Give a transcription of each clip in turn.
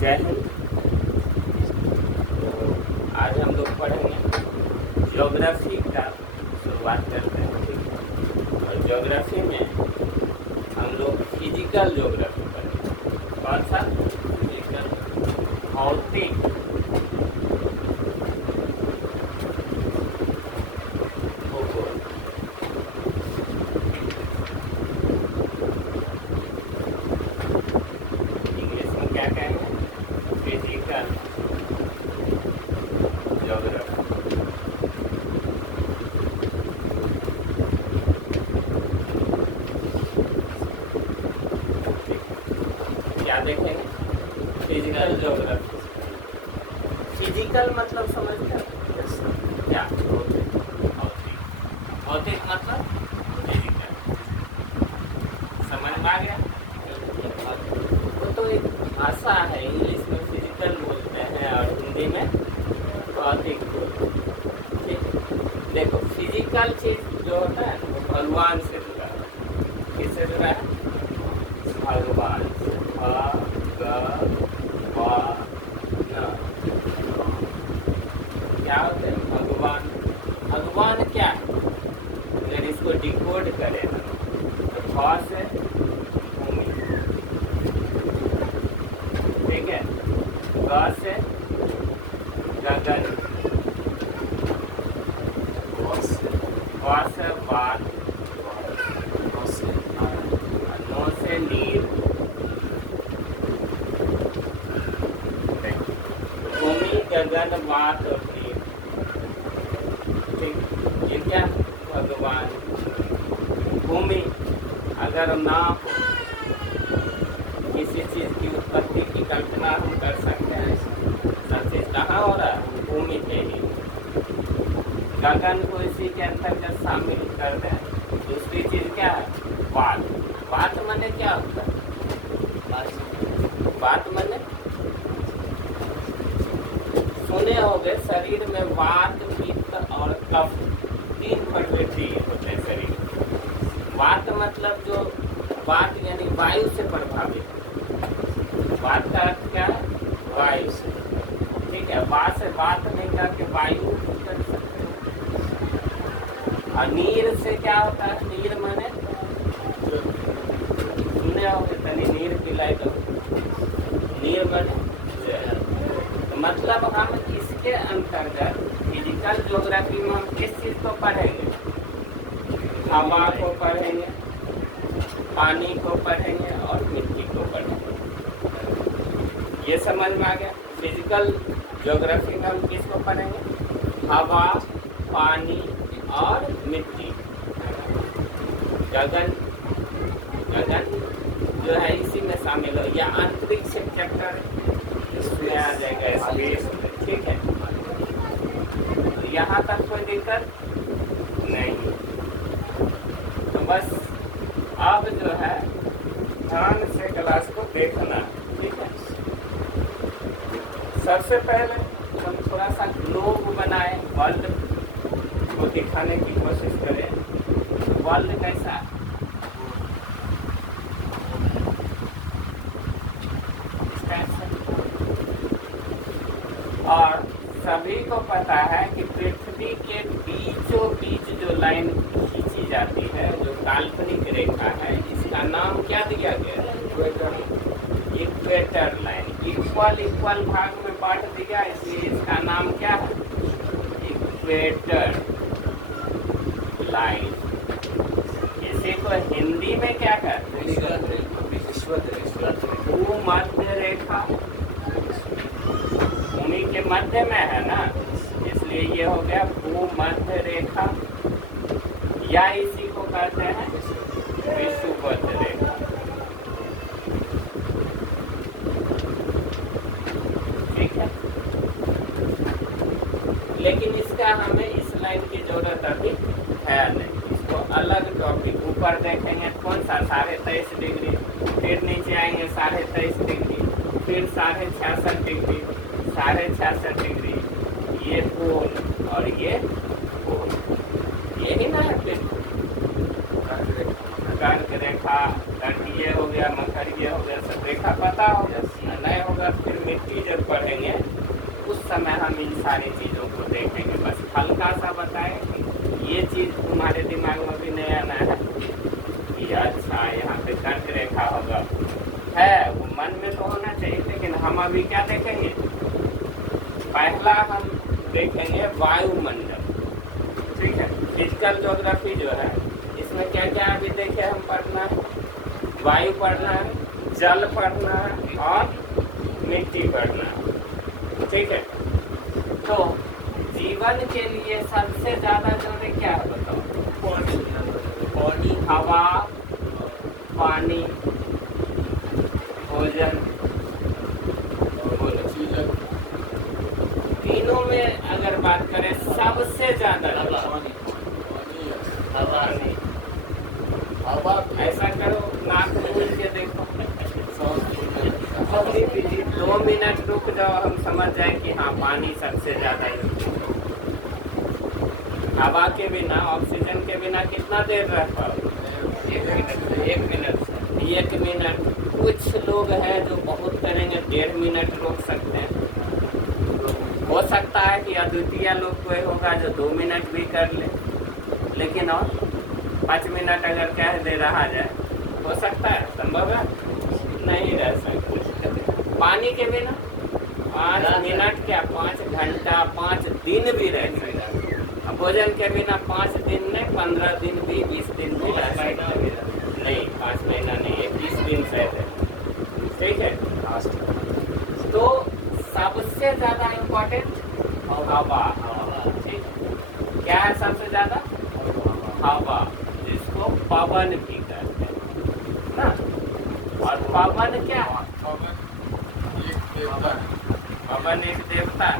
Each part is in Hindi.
जय हिंद। तो आज हम लोग पढ़ेंगे ज्योग्राफी का शुरुआत करते हैं, ठीक है। और ज्योग्राफी में हम लोग फिजिकल ज्योग्राफी पढ़ेंगे। कौन सा? फिजिकल, भौतिक। भूगोल। इंग्लिश में क्या कहेंगे? Physical geography. क्या देखेंगे? Physical geography. फिजिकल मतलब समझते हैं क्या? भौतिक। भौतिक मतलब फिजिकल। समझ में आ गया? वो तो एक भाषा है, इंग्लिश में फिजिकल बोलते हैं और हिंदी में भौतिक बोलते हैं, ठीक। देखो, फिजिकल चीज जो होता है वो भगवान से जुड़ा है। किससे जुड़ा है? भगवान से। क्या होते हैं भगवान? भगवान क्या है? अगर इसको डिकोड करें तो भ से भूमि, ठीक है। ग से गगन, व से वान, नो से नीर, भूमि, गगन, वात और नीर, ठीक। ये क्या? भगवान। भूमि अगर ना हो, किसी चीज की उत्पत्ति की कल्पना हम कर सकते हैं। सब चीज कहाँ हो रहा है? भूमि पे ही। गगन को इसी के अंतर्गत शामिल कर दें। दूसरी चीज क्या है? वात। वात माने क्या होता है? वात माने सुने होंगे, शरीर में वात, पित्त और कफ तीन प्रवृत्ति होते हैं शरीर में। वात मतलब जो वात यानी वायु से प्रभावित। वात का अर्थ क्या है? वायु से, ठीक है। वात से बात नहीं करके वायु कर सकते हैं। और नीर से क्या होता है? नीर माने सुने होंगे, तनी नीर पिलाई दो। नीर माने तो मतलब हम इसके अंतर्गत फिजिकल ज्योग्राफी में हम किस चीज को पढ़ेंगे? हवा को पढ़ेंगे, पानी को पढ़ेंगे और मिट्टी को पढ़ेंगे। ये समझ में आ गया? फिजिकल ज्योग्राफी में हम किसको पढ़ेंगे? हवा, पानी और मिट्टी। गगन, गगन जो है इसी में शामिल हो, या अंतरिक्ष चैप्टर इसमें आ जाएगा, स्पेस, ठीक है। तो यहाँ तक कोई दिक्कत नहीं। तो बस अब जो है ध्यान से क्लास को देखना, ठीक है। सबसे पहले हम थोड़ा सा ग्लोब बनाए, वर्ल्ड को दिखाने की कोशिश करें। वर्ल्ड कैसा है? और सभी को पता है कि पृथ्वी के बीचों बीच जो लाइन खींची जाती है, जो काल्पनिक रेखा है, इसका नाम क्या दिया गया है? Equator line. इक्वल इक्वल भाग में बांट दिया, इसलिए इसका नाम क्या है? Equator line. इसी को हिंदी में क्या कहते हैं? भूमध्य रेखा। भूमि के मध्य में है ना, इसलिए ये हो गया भूमध्य रेखा, या इसी को कहते हैं विषुवत रेखा, ठीक है। लेकिन इसका हमें इस लाइन की जरूरत अभी है नहीं, इसको अलग टॉपिक ऊपर देखेंगे। कौन सा? 23.5 डिग्री, फिर नीचे आएंगे 23.5 डिग्री, फिर 66.5 डिग्री, 66.5 डिग्री, ये पोल और ये पोल, यही ना है। फिर कर्क रेखा, तटीय हो गया, मकरीय हो गया, सब रेखा पता होगा। नहीं होगा फिर मिट्टी जब पढ़ेंगे उस समय हम इन सारी चीज़ों को देखेंगे। बस हल्का सा बताएं कि ये चीज़ तुम्हारे दिमाग में भी नहीं आना है कि अच्छा यहाँ पे कर्क रेखा होगा, है वो मन में तो होना चाहिए। लेकिन हम अभी क्या देखेंगे, पहला हम देखेंगे वायुमंडल, ठीक है। फिजिकल ज्योग्राफी जो है इसमें क्या क्या अभी देखे हम पढ़ना है, वायु पढ़ना है, जल पढ़ना है और मिट्टी पढ़ना है, ठीक है। तो जीवन के लिए सबसे ज्यादा जरूरी क्या है बताओ? पानी, हवा, पानी, भोजन, तीनों में अगर बात करें सबसे ज्यादा हवा। ऐसा करो नाक मूंद के देखो, 2 मिनट रुक जाओ, हम समझ जाए कि हाँ पानी सबसे ज्यादा यूज। हवा के बिना, ऑक्सीजन के बिना कितना देर रह पाओ? 1 मिनट। कुछ लोग हैं जो बहुत करेंगे 1.5 मिनट रोक सकते हैं। हो सकता है कि अद्वितीय लोग कोई होगा जो 2 मिनट भी कर ले, लेकिन और 5 मिनट अगर कह दे रहा जाए, हो सकता है? संभव है? नहीं रह सकते। पानी के बिना 5 मिनट क्या 5 घंटा 5 दिन भी रह सकता। भोजन के बिना 5 दिन नहीं, 15 दिन भी, 20 दिन भी रह सकता। नहीं 5 महीना नहीं, 20 दिन से, ठीक है। तो सबसे ज्यादा इम्पोर्टेंट हवा, ठीक। क्या है सबसे ज्यादा? हवा, जिसको पवन भी कहते हैं ना। और पवन क्या है? पवन एक देवता है।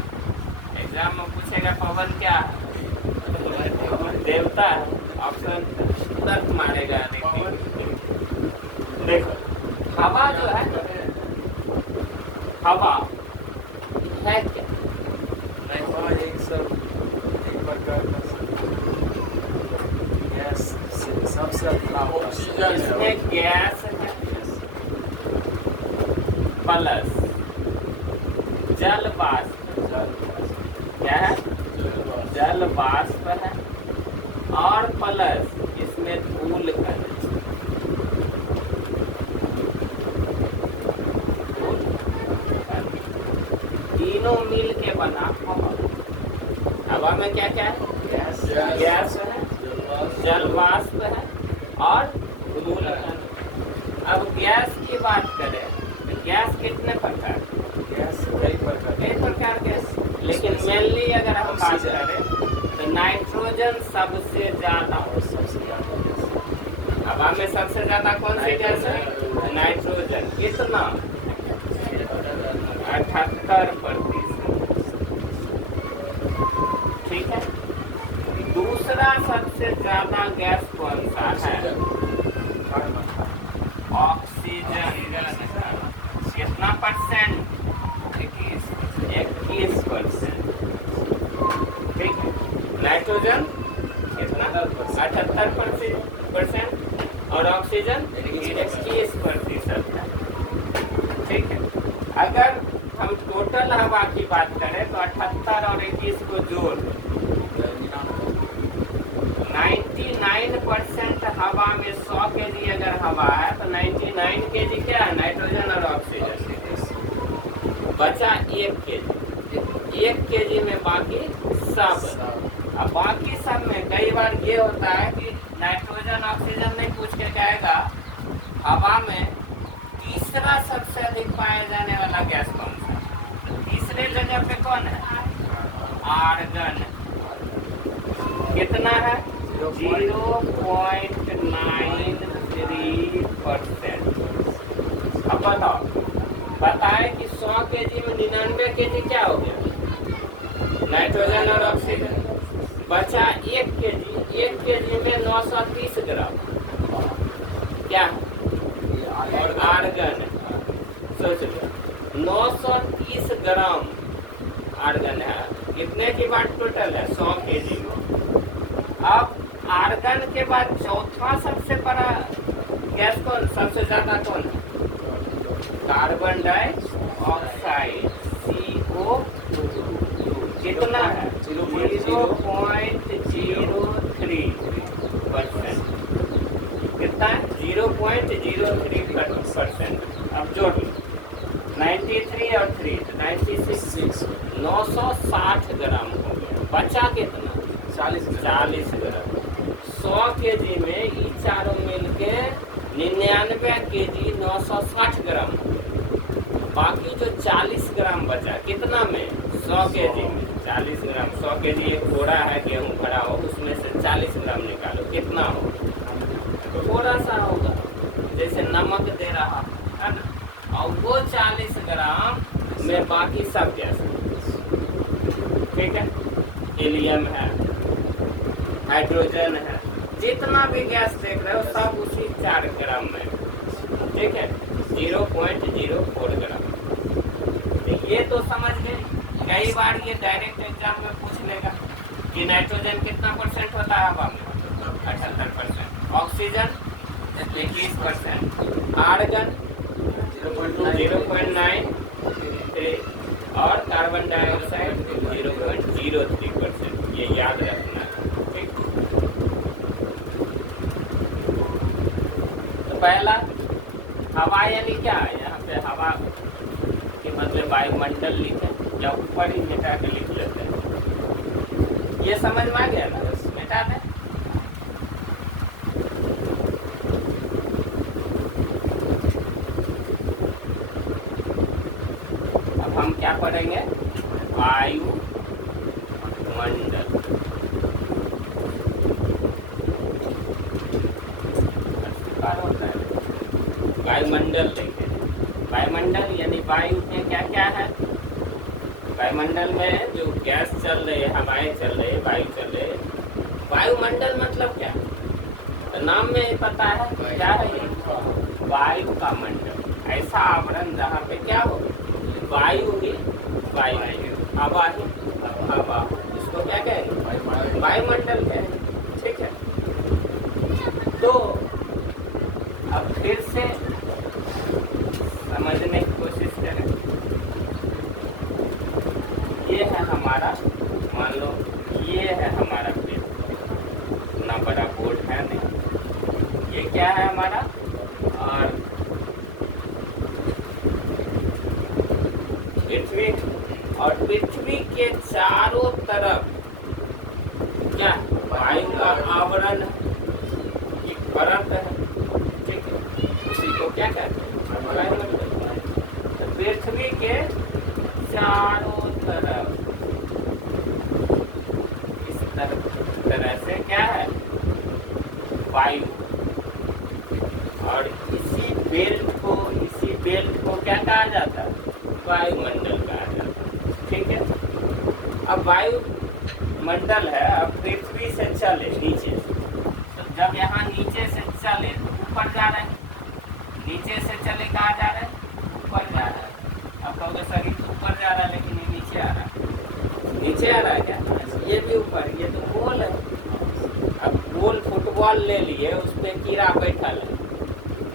एग्जाम में पूछेगा पवन क्या है, देवता है, ऑप्शन तुरंत मारेगा। देखो हवा जो है, हवा है क्या? गैस सबसे इसमें गैस है प्लस जल वाष्प। क्या है? जल वाष्प है और प्लस इसमें धूल कण। तीनों मिल के बना हवा। हवा में क्या क्या है? गैस है, जल वाष्प है और धूल कण। अब गैस की बात करें तो गैस कितने प्रकार? कई प्रकार गैस, लेकिन मेनली अगर हम बात करें तो नाइट्रोजन सबसे ज्यादा। हवा में सबसे ज्यादा कौन सी गैस है? नाइट्रोजन। कितना? 78%, ठीक है। दूसरा सबसे ज्यादा गैस कौन सा है? ऑक्सीजन। कितना परसेंट? 21%, ठीक है। नाइट्रोजन कितना? 78% और ऑक्सीजन 21% है, ठीक है। अगर हम टोटल हवा की बात करें तो 78 और 21 को जोड़ 99% हवा में 100 kg अगर हवा है तो 99 kg क्या है? नाइट्रोजन और ऑक्सीजन। बचा 1 kg। 1 kg में बाकी सब। अब बाकी सब में कई बार ये होता है कि नाइट्रोजन ऑक्सीजन नहीं पूछ के कहेगा हवा में तीसरा सबसे अधिक पाए जाने वाला गैस कौन सा? तीसरे जगह पे कौन है? आर्गन। कितना है? 0.93%। अब बताओ, बताए कि 100 kg में 99 kg क्या हो गया? नाइट्रोजन और ऑक्सीजन। बचा 1 kg। 1 kg में 930 ग्राम क्या और आर्गन। सोच लो 930 ग्राम आर्गन है। कितने की बात टोटल है? 100 kg में। अब आर्गन के बाद चौथा सबसे बड़ा गैस कौन सबसे ज्यादा कौन है? कार्बन डाइऑक्साइड CO2 कितना है? 0.03%। कितना है? 0.03%। अब जोड़ लो 93 और 3 96 960 ग्राम हो गया। बचा कितना? 40 ग्राम। 100 केजी में ये चारों मिलके 99 केजी 960 ग्राम। बाकी जो 40 ग्राम बचा कितना में? 100 केजी में 40 ग्राम। 100 केजी एक बोरा है गेहूँ खड़ा हो, उसमें से 40 ग्राम निकालो, कितना हो? थोड़ा सा होगा, जैसे नमक दे रहा है ना। और वो 40 ग्राम में बाकी सब गैस, ठीक है, हीलियम है, हाइड्रोजन है, जितना भी गैस देख रहे हो सब उसी 4 ग्राम में, ठीक है, 0.04 ग्राम। ये तो समझ गए। कई बार ये डायरेक्ट एग्जाम में पूछ लेगा कि नाइट्रोजन कितना परसेंट होता है हवा में? 78%। ऑक्सीजन 21%। आर्गन 0.9 और कार्बन डाइऑक्साइड 0.03%। ये याद रखना है, ठीक। तो पहला हवा यानी क्या? यहाँ पे हवा के मतलब वायुमंडल लिखे या ऊपर ही मिटा के लिख लेते हैं। ये समझ में आ गया ना? मिटा दें। अब हम क्या पढ़ेंगे? वायुमंडल। वायुमंडल देखें। वायुमंडल यानी वायु में क्या क्या है? वायुमंडल में जो गैस चल रही है, हवाएं चल रही है, वायु चल रही है। वायुमंडल मतलब क्या? तो नाम में ही पता है क्या है ये? वायु का मंडल, ऐसा आवरण जहाँ पे क्या हो? वायु ही वायु, हवा ही हवा, इसको क्या कहेंगे? वायुमंडल कहेंगे, ठीक है। तो अब फिर से समझने की कोशिश करें। ये है हमारा, मान लो ये है हमारा पेड़, इतना बड़ा बोर्ड है नहीं। ये क्या है हमारा? और पृथ्वी, और पृथ्वी के चारों तरफ क्या? वायु का आवरण है, एक परत है, ठीक है। उसी को क्या कहते हैं? तो पृथ्वी के चारों तरफ इस तरह से क्या है? वायु। और इसी बेल्ट को क्या कहा जाता है? वायुमंडल कहा जाता है, ठीक है। अब वायुमंडल है, अब पृथ्वी से चले नीचे, तो जब यहाँ नीचे से चले तो ऊपर जा रहे हैं, नीचे से चले कहाँ जा रहे हैं? ऊपर जा रहा है। अब कहोगे सर ये तो ऊपर जा रहा है लेकिन ये नीचे आ रहा है। नीचे आ रहा है क्या? ये भी ऊपर, ये तो गोल है। अब गोल फुटबॉल ले लिए, उस पर कीड़ा बैठा है,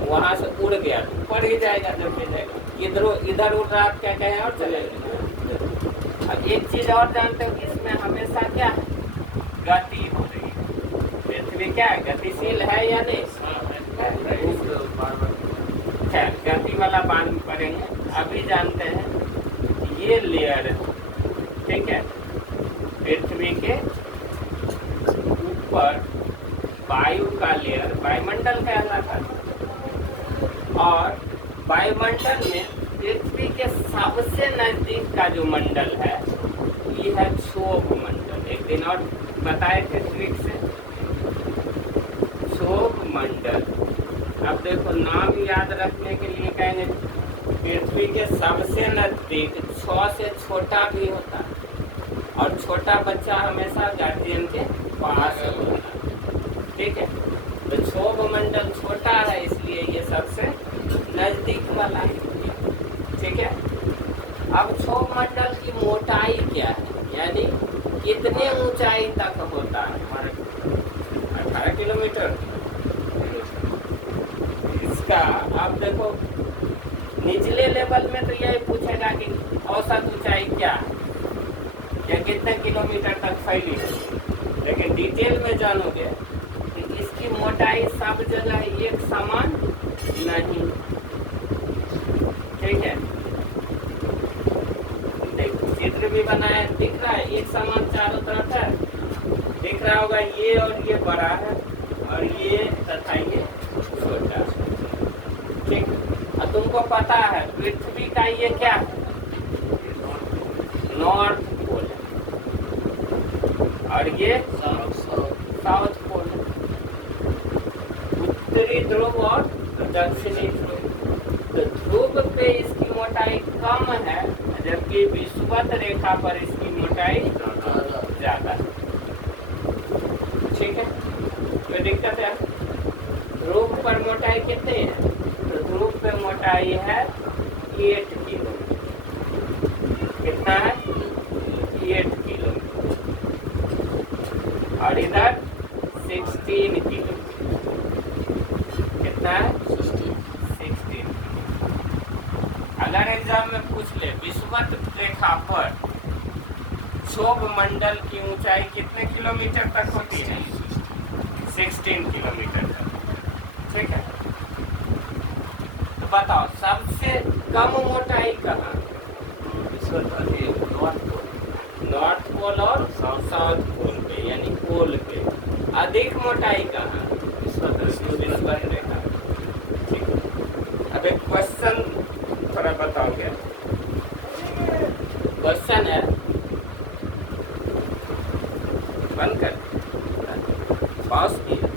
वहाँ से उड़ गया, ऊपर ही जाएगा जब भी जाएगा। इधर उड़ रहा, आप क्या कहें? और चलेगा। अब एक चीज और जानते हो, इसमें हमेशा क्या है? गति हो रही है। पृथ्वी क्या है? गतिशील है या नहीं? खैर गति वाला बाद में पढ़ेंगे। अभी जानते हैं ये लेयर, ठीक है, पृथ्वी के ऊपर वायु का लेयर वायुमंडल कहलाता है। और वायुमंडल में पृथ्वी के सबसे नजदीक का जो मंडल है ये है क्षोभ मंडल। एक दिन और बताए थे ट्रिक से, क्षोभ मंडल। अब देखो नाम याद रखने के लिए कहेंगे पृथ्वी के सबसे नजदीक 6 से छोटा भी होता है, और छोटा बच्चा हमेशा गार्जियन के पास होता है, ठीक है। तो क्षोभ मंडल छोटा है, इसलिए ये सबसे नजदीक वाला है, ठीक है। अब क्षोभ मंडल की मोटाई क्या है, यानी कितने ऊंचाई तक होता है? 18 किलोमीटर, इसका आप देखो निचले लेवल में तो यही पूछेगा कि औसत ऊंचाई क्या है या कितने किलोमीटर तक फैली है, लेकिन डिटेल में जानोगे कि इसकी मोटाई सब जगह एक समान नहीं। ठीक है, देखो चित्र भी बनाया दिख रहा है, एक समान चारों तरफ है, दिख रहा होगा ये और ये बड़ा है और ये तथा ये छोटा। ठीक, और तुमको पता है पृथ्वी का ये क्या है, नॉर्थ पोल और ये साउथ पोल, उत्तरी ध्रुव और दक्षिणी ध्रुव। तो ध्रुव पे इसकी मोटाई कम है जबकि विषुवत रेखा पर इसकी मोटाई ज्यादा है। ठीक है, कोई दिक्कत है? ध्रुव पर मोटाई कितनी है? तो ध्रुव पे मोटाई है 8 किलो। कितना है? 8 किलो। और इधर 16 किलो। कितना है? 16। अगर एग्जाम में पूछ ले विषुवत रेखा पर क्षोभ मंडल की ऊंचाई कितने किलोमीटर तक होती है? 16 किलोमीटर तक। ठीक है, तो बताओ सबसे कम मोटाई कहाँ? नॉर्थ पोल और साउथ पोल पे, यानी पोल पे। अधिक मोटाई कहाँ? विषुवत रेखा। ठीक है, अब एक क्वेश्चन थोड़ा बताओ क्या क्वेश्चन है, बंद कर पास किया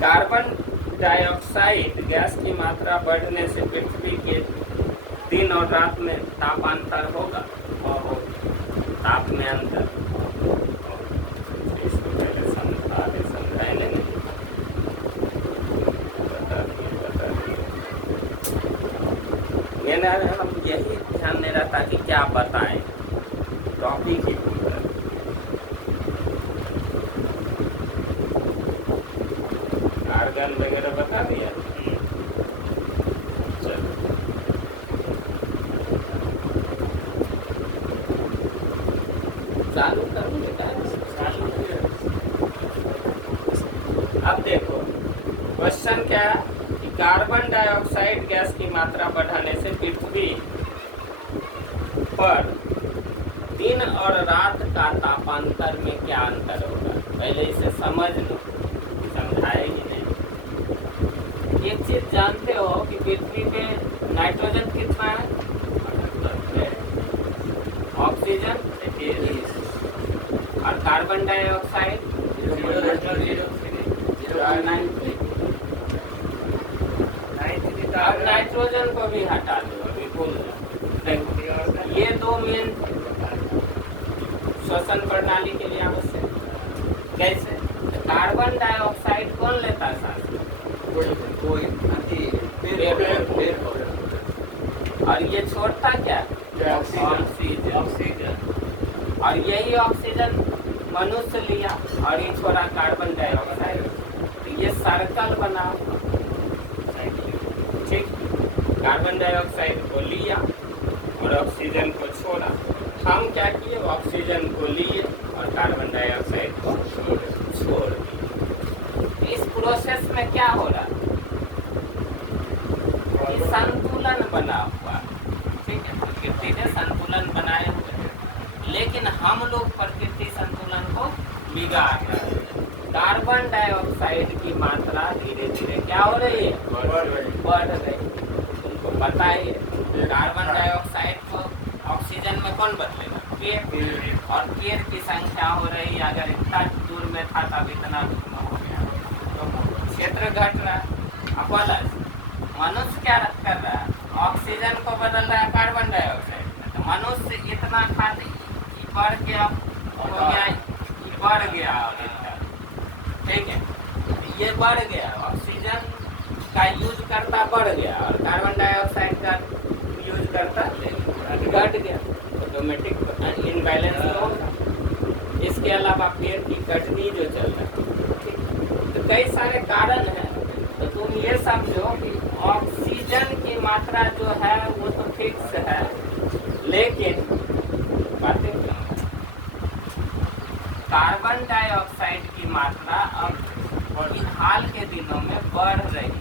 कार्बन डाइऑक्साइड गैस की मात्रा बढ़ने से पृथ्वी के दिन और रात में तापांतर होगा और ताप में अंतर। इसको पहले समझाए नहीं, मैंने हम यही ध्यान नहीं रहता कि क्या बताएं टॉपिक ही आर्गन वगैरह बता दिया। चलो चालू करूँ बेटा, चालू। अब देखो क्वेश्चन क्या है कि कार्बन डाइऑक्साइड गैस की मात्रा बढ़ाने से पृथ्वी पर दिन और रात का तापांतर में क्या अंतर होगा? पहले इसे समझ लो, समझाए ही नहीं। एक चीज जानते हो कि पृथ्वी पे नाइट्रोजन कितना है? ऑक्सीजन और कार्बन डाइऑक्साइड अब नाइट्रोजन को भी हटा दो, अभी बोल देखो ये दो मेन श्वसन प्रणाली के लिए आवश्यक। कैसे? कार्बन डाइऑक्साइड कौन लेता है सांस? और ये छोड़ता क्या? ऑक्सीजन। और यही ऑक्सीजन मनुष्य लिया और ये छोड़ा कार्बन डाइऑक्साइड, तो ये सर्कल बना। ठीक, कार्बन डाइऑक्साइड को लिया और ऑक्सीजन को छोड़ा। हम क्या किए? ऑक्सीजन को लिए और कार्बन डाइऑक्साइड को छोड़ दिए। इस प्रोसेस में क्या हो रहा? संतुलन बना हुआ। ठीक है, प्रकृति ने संतुलन बनाए हुए, लेकिन हम लोग प्रकृति संतुलन को बिगाड़ रहे हैं। कार्बन डाइऑक्साइड की मात्रा धीरे धीरे क्या हो रही है? बढ़ रही। तुमको पता ही है कार्बन डाइऑक्साइड को ऑक्सीजन में कौन बदलेगा? पेड़। और पेड़ की संख्या हो रही, अगर इतना दूर में था तब इतना दूर में हो गया, तो क्षेत्र घट रहा है। मनुष्य क्या कर रहा है? ऑक्सीजन को बदल रहा है कार्बन डाइऑक्साइड। तो मनुष्य इतना था बढ़ गया, हो गया, बढ़ गया। ठीक है, ये बढ़ गया, ऑक्सीजन का यूज करता बढ़ गया और कार्बन डाइऑक्साइड का यूज करता घट गया। ऑटोमेटिक इनबैलेंस होगा। इसके अलावा पेड़ की कटनी जो चल रहा है, कई सारे कारण हैं। तो तुम ये समझो कि ऑक्सीजन की मात्रा जो है वो तो फिक्स है, लेकिन बातें क्या, कार्बन डाइऑक्साइड की मात्रा अब हाल के दिनों में बढ़ रही है।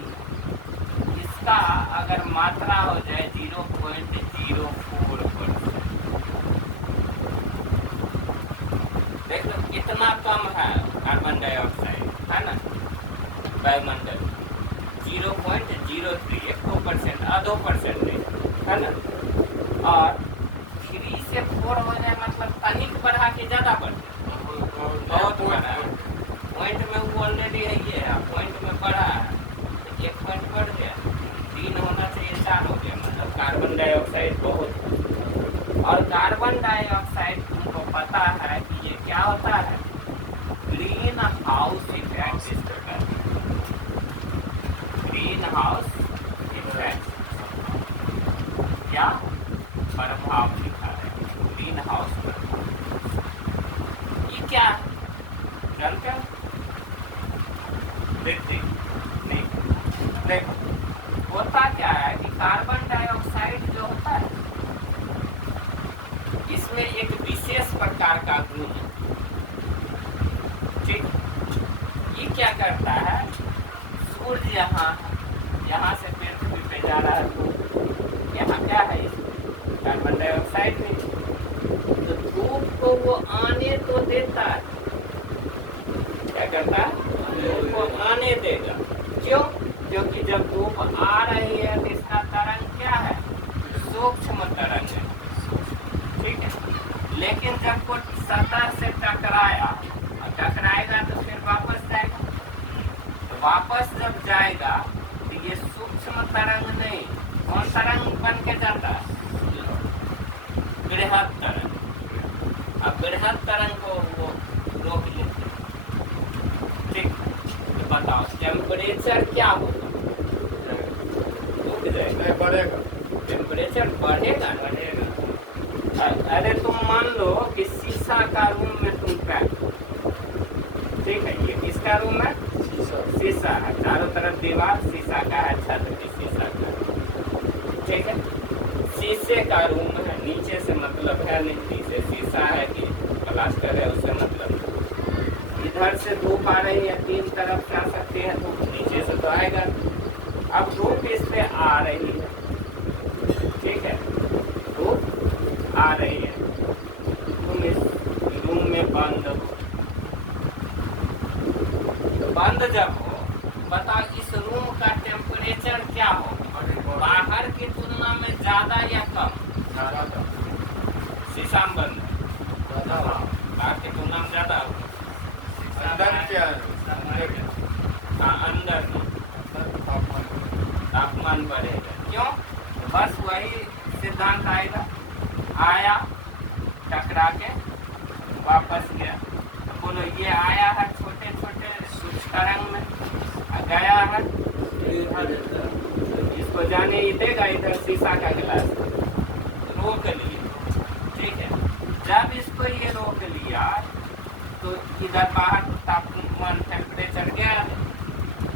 इसका अगर मात्रा हो जाए 0.04%, देख लो कितना कम है कार्बन डाइऑक्साइड, है ना, वायुमंडल 0.03, 1% आधो परसेंट नहीं, है ना। और 3 से 4 हो जाए मतलब तनिक बढ़ा के ज्यादा बढ़ जाए, बहुत बड़ा है। पॉइंट में वो ऑलरेडी है, ये पॉइंट में बढ़ा है, 1 पॉइंट बढ़ गया, 3 होना चाहिए 4 हो गया, मतलब कार्बन डाइऑक्साइड बहुत। और कार्बन डाइऑक्साइड तुमको पता है कि ये क्या होता है, ग्रीन हाउस इफेक्ट इसको कहते हैं, ग्रीन हाउस इफेक्ट। क्या प्रभाव लिखा है, ग्रीन हाउस प्रभाव, ये क्या है जानते हो? देखते नहीं, देखो होता क्या है कि कार्बन डाइऑक्साइड जो होता है इसमें एक विशेष प्रकार का गुण है, ठीक। ये क्या करता है, सूर्य यहाँ से पृथ्वी पे जा रहा है, तो यहाँ क्या है, कार्बन डाइऑक्साइड में, तो धूप को वो आने तो देता है, क्या करता है, धूप को आने देगा। क्यों? क्योंकि जब धूप आ रही है तो इसका तरंग क्या है, सूक्ष्म तरंग है, ठीक है। लेकिन जब वो सतह से टकराएगा तो फिर वापस जाएगा, तो वापस जब जाएगा तो ये सूक्ष्म तरंग नहीं, कौन तरंग बन के जाता है, बृहद तरंग। अब बृहद तरंग को वो रोक लेते, ठीक। तो बताओ टेम्परेचर क्या होगा, रुक जाएगा, बढ़ेगा, टेम्परेचर बढ़ेगा, अरे तुम मान लो कि शीशा का रूम में तुम पैक, ठीक है, ये किसका रूम है, शीशा है, चारों तरफ दीवार शीशा का है, छत भी शीशा का है, ठीक है। शीशे का रूम है, नीचे से मतलब है नहीं, नीचे शीशा है कि प्लास्टर है उससे मतलब, इधर से धूप आ रही है, 3 तरफ से आ सकती है धूप, नीचे से तो आएगा। अब धूप इस पे आ रही है, ठीक है, धूप आ रही है, तुम इस रूम में बंद हो, तो बंद जब हो, बताओ इस रूम का टेम्परेचर क्या हो, बाहर की तुलना में ज्यादा या कम, शीशा में बंद है, बाहर की तुलना में ज्यादा हो, अंदर क्या है, हाँ अंदर में तापमान बढ़ेगा, क्यों, बस वही सिद्धांत आएगा, आया टकरा के वापस गया, तो बोलो ये आया है छोटे छोटे सूक्ष्म तरंग में, गया है इसको जाने ही देगा, इधर शीशा का गिलास रोक लिए, ठीक है। जब इसको ये रोक लिया तो इधर बाहर तापमान टेम्परेचर गया,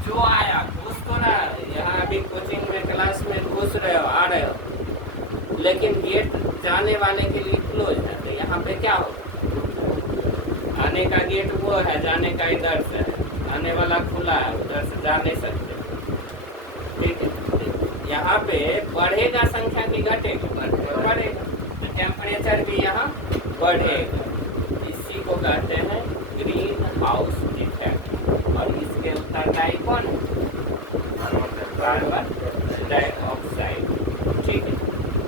जो आया घुस तो रहा, यहाँ अभी कोचिंग में क्लास में घुस रहे हो, आ रहे हो, लेकिन गेट जाने वाले के लिए क्लोज है, तो यहाँ पे क्या हो, आने का गेट वो है, जाने का इधर से है, आने वाला खुला है, उधर से जा नहीं सकते, ठीक है। यहाँ पे बढ़ेगा संख्या की घटेगी, बढ़ेगा, तो टेम्परेचर भी यहाँ बढ़ेगा, इसी को कहते हैं ग्रीन हाउस इफेक्ट। और इसके उत्तरदायी कौन है, कार्बन डाइऑक्साइड, ठीक है।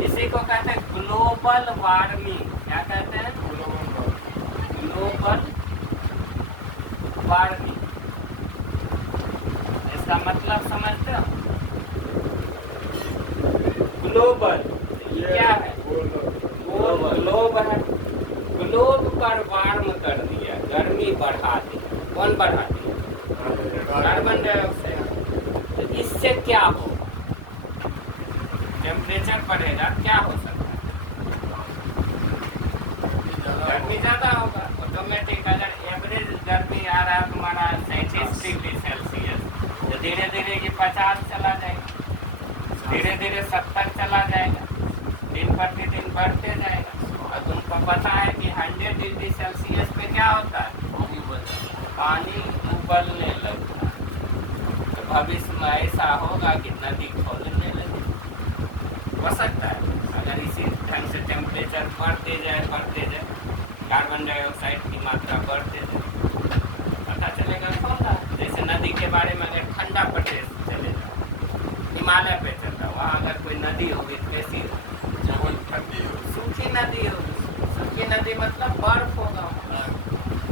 इसी को कहते हैं ग्लोबल वार्मिंग, क्या कहते हैं, ग्लोबल वार्मिंग, इसका मतलब समझते हो, ग्लोबल क्या है, ग्लोब है, ग्लोब पर वार्म कर दिया, गर्मी बढ़ा दी, कौन बढ़ा दिया, कार्बन डाइऑक्साइड। तो इससे क्या होगा, टेम्परेचर बढ़ेगा, क्या हो सकता है, गर्मी ज्यादा होगा ऑटोमेटिक। अगर एवरेज गर्मी आ रहा है तुम्हारा 37 डिग्री सेल्सियस, धीरे धीरे ये 50 चला जाएगा, धीरे धीरे 70 चला जाएगा, दिन प्रतिदिन बढ़ते जाएगा। और तुमको पता है कि 100 डिग्री सेल्सियस पे क्या होता है, पानी उबलने लगता है। तो भविष्य में ऐसा होगा कि नदी खोलने लगे, हो सकता है अगर इसी ढंग से टेम्परेचर बढ़ते जाए, कार्बन डाइऑक्साइड की मात्रा बढ़ते जाए, पता चलेगा खोला। जैसे नदी के बारे में अगर ठंडा प्रदेश चले जाओ, हिमालय पे चल रहा, वहाँ अगर कोई नदी होगी तो कैसी सूखी नदी होगी। सूखी नदी मतलब बर्फ होगा,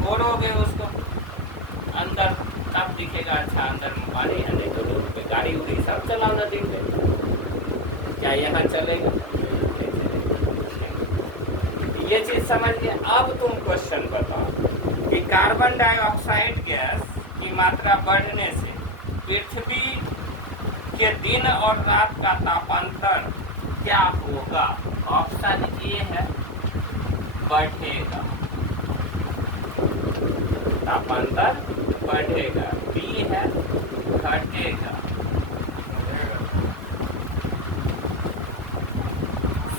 घोड़ोगे उसको अंदर तब दिखेगा अच्छा अंदर में पानी है, नहीं तो रोड पे गाड़ी उड़ी सब चलाओ नदी पे, क्या यहाँ चलेगा? ये चीज समझिए। अब तुम क्वेश्चन बताओ कि कार्बन डाइऑक्साइड गैस की मात्रा बढ़ने से पृथ्वी के दिन और रात का तापांतर क्या होगा? ऑप्शन ए है बढ़ेगा, तापांतर बढ़ेगा, बी है घटेगा,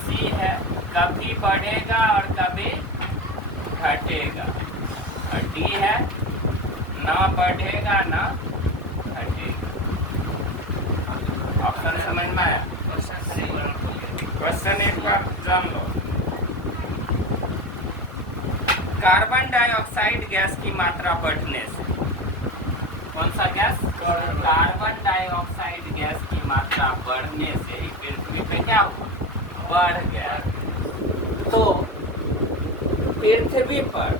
सी है कभी बढ़ेगा और कभी घटेगा, और डी है ना बढ़ेगा ना घटेगा। ऑप्शन समझ में आया? क्वेश्चन एक बार जान लो। कार्बन डाइऑक्साइड गैस की मात्रा बढ़ने से, कौन सा गैस? कार्बन डाइऑक्साइड गैस की मात्रा बढ़ने से पृथ्वी पे क्या हुआ? बढ़ गया। तो पृथ्वी पर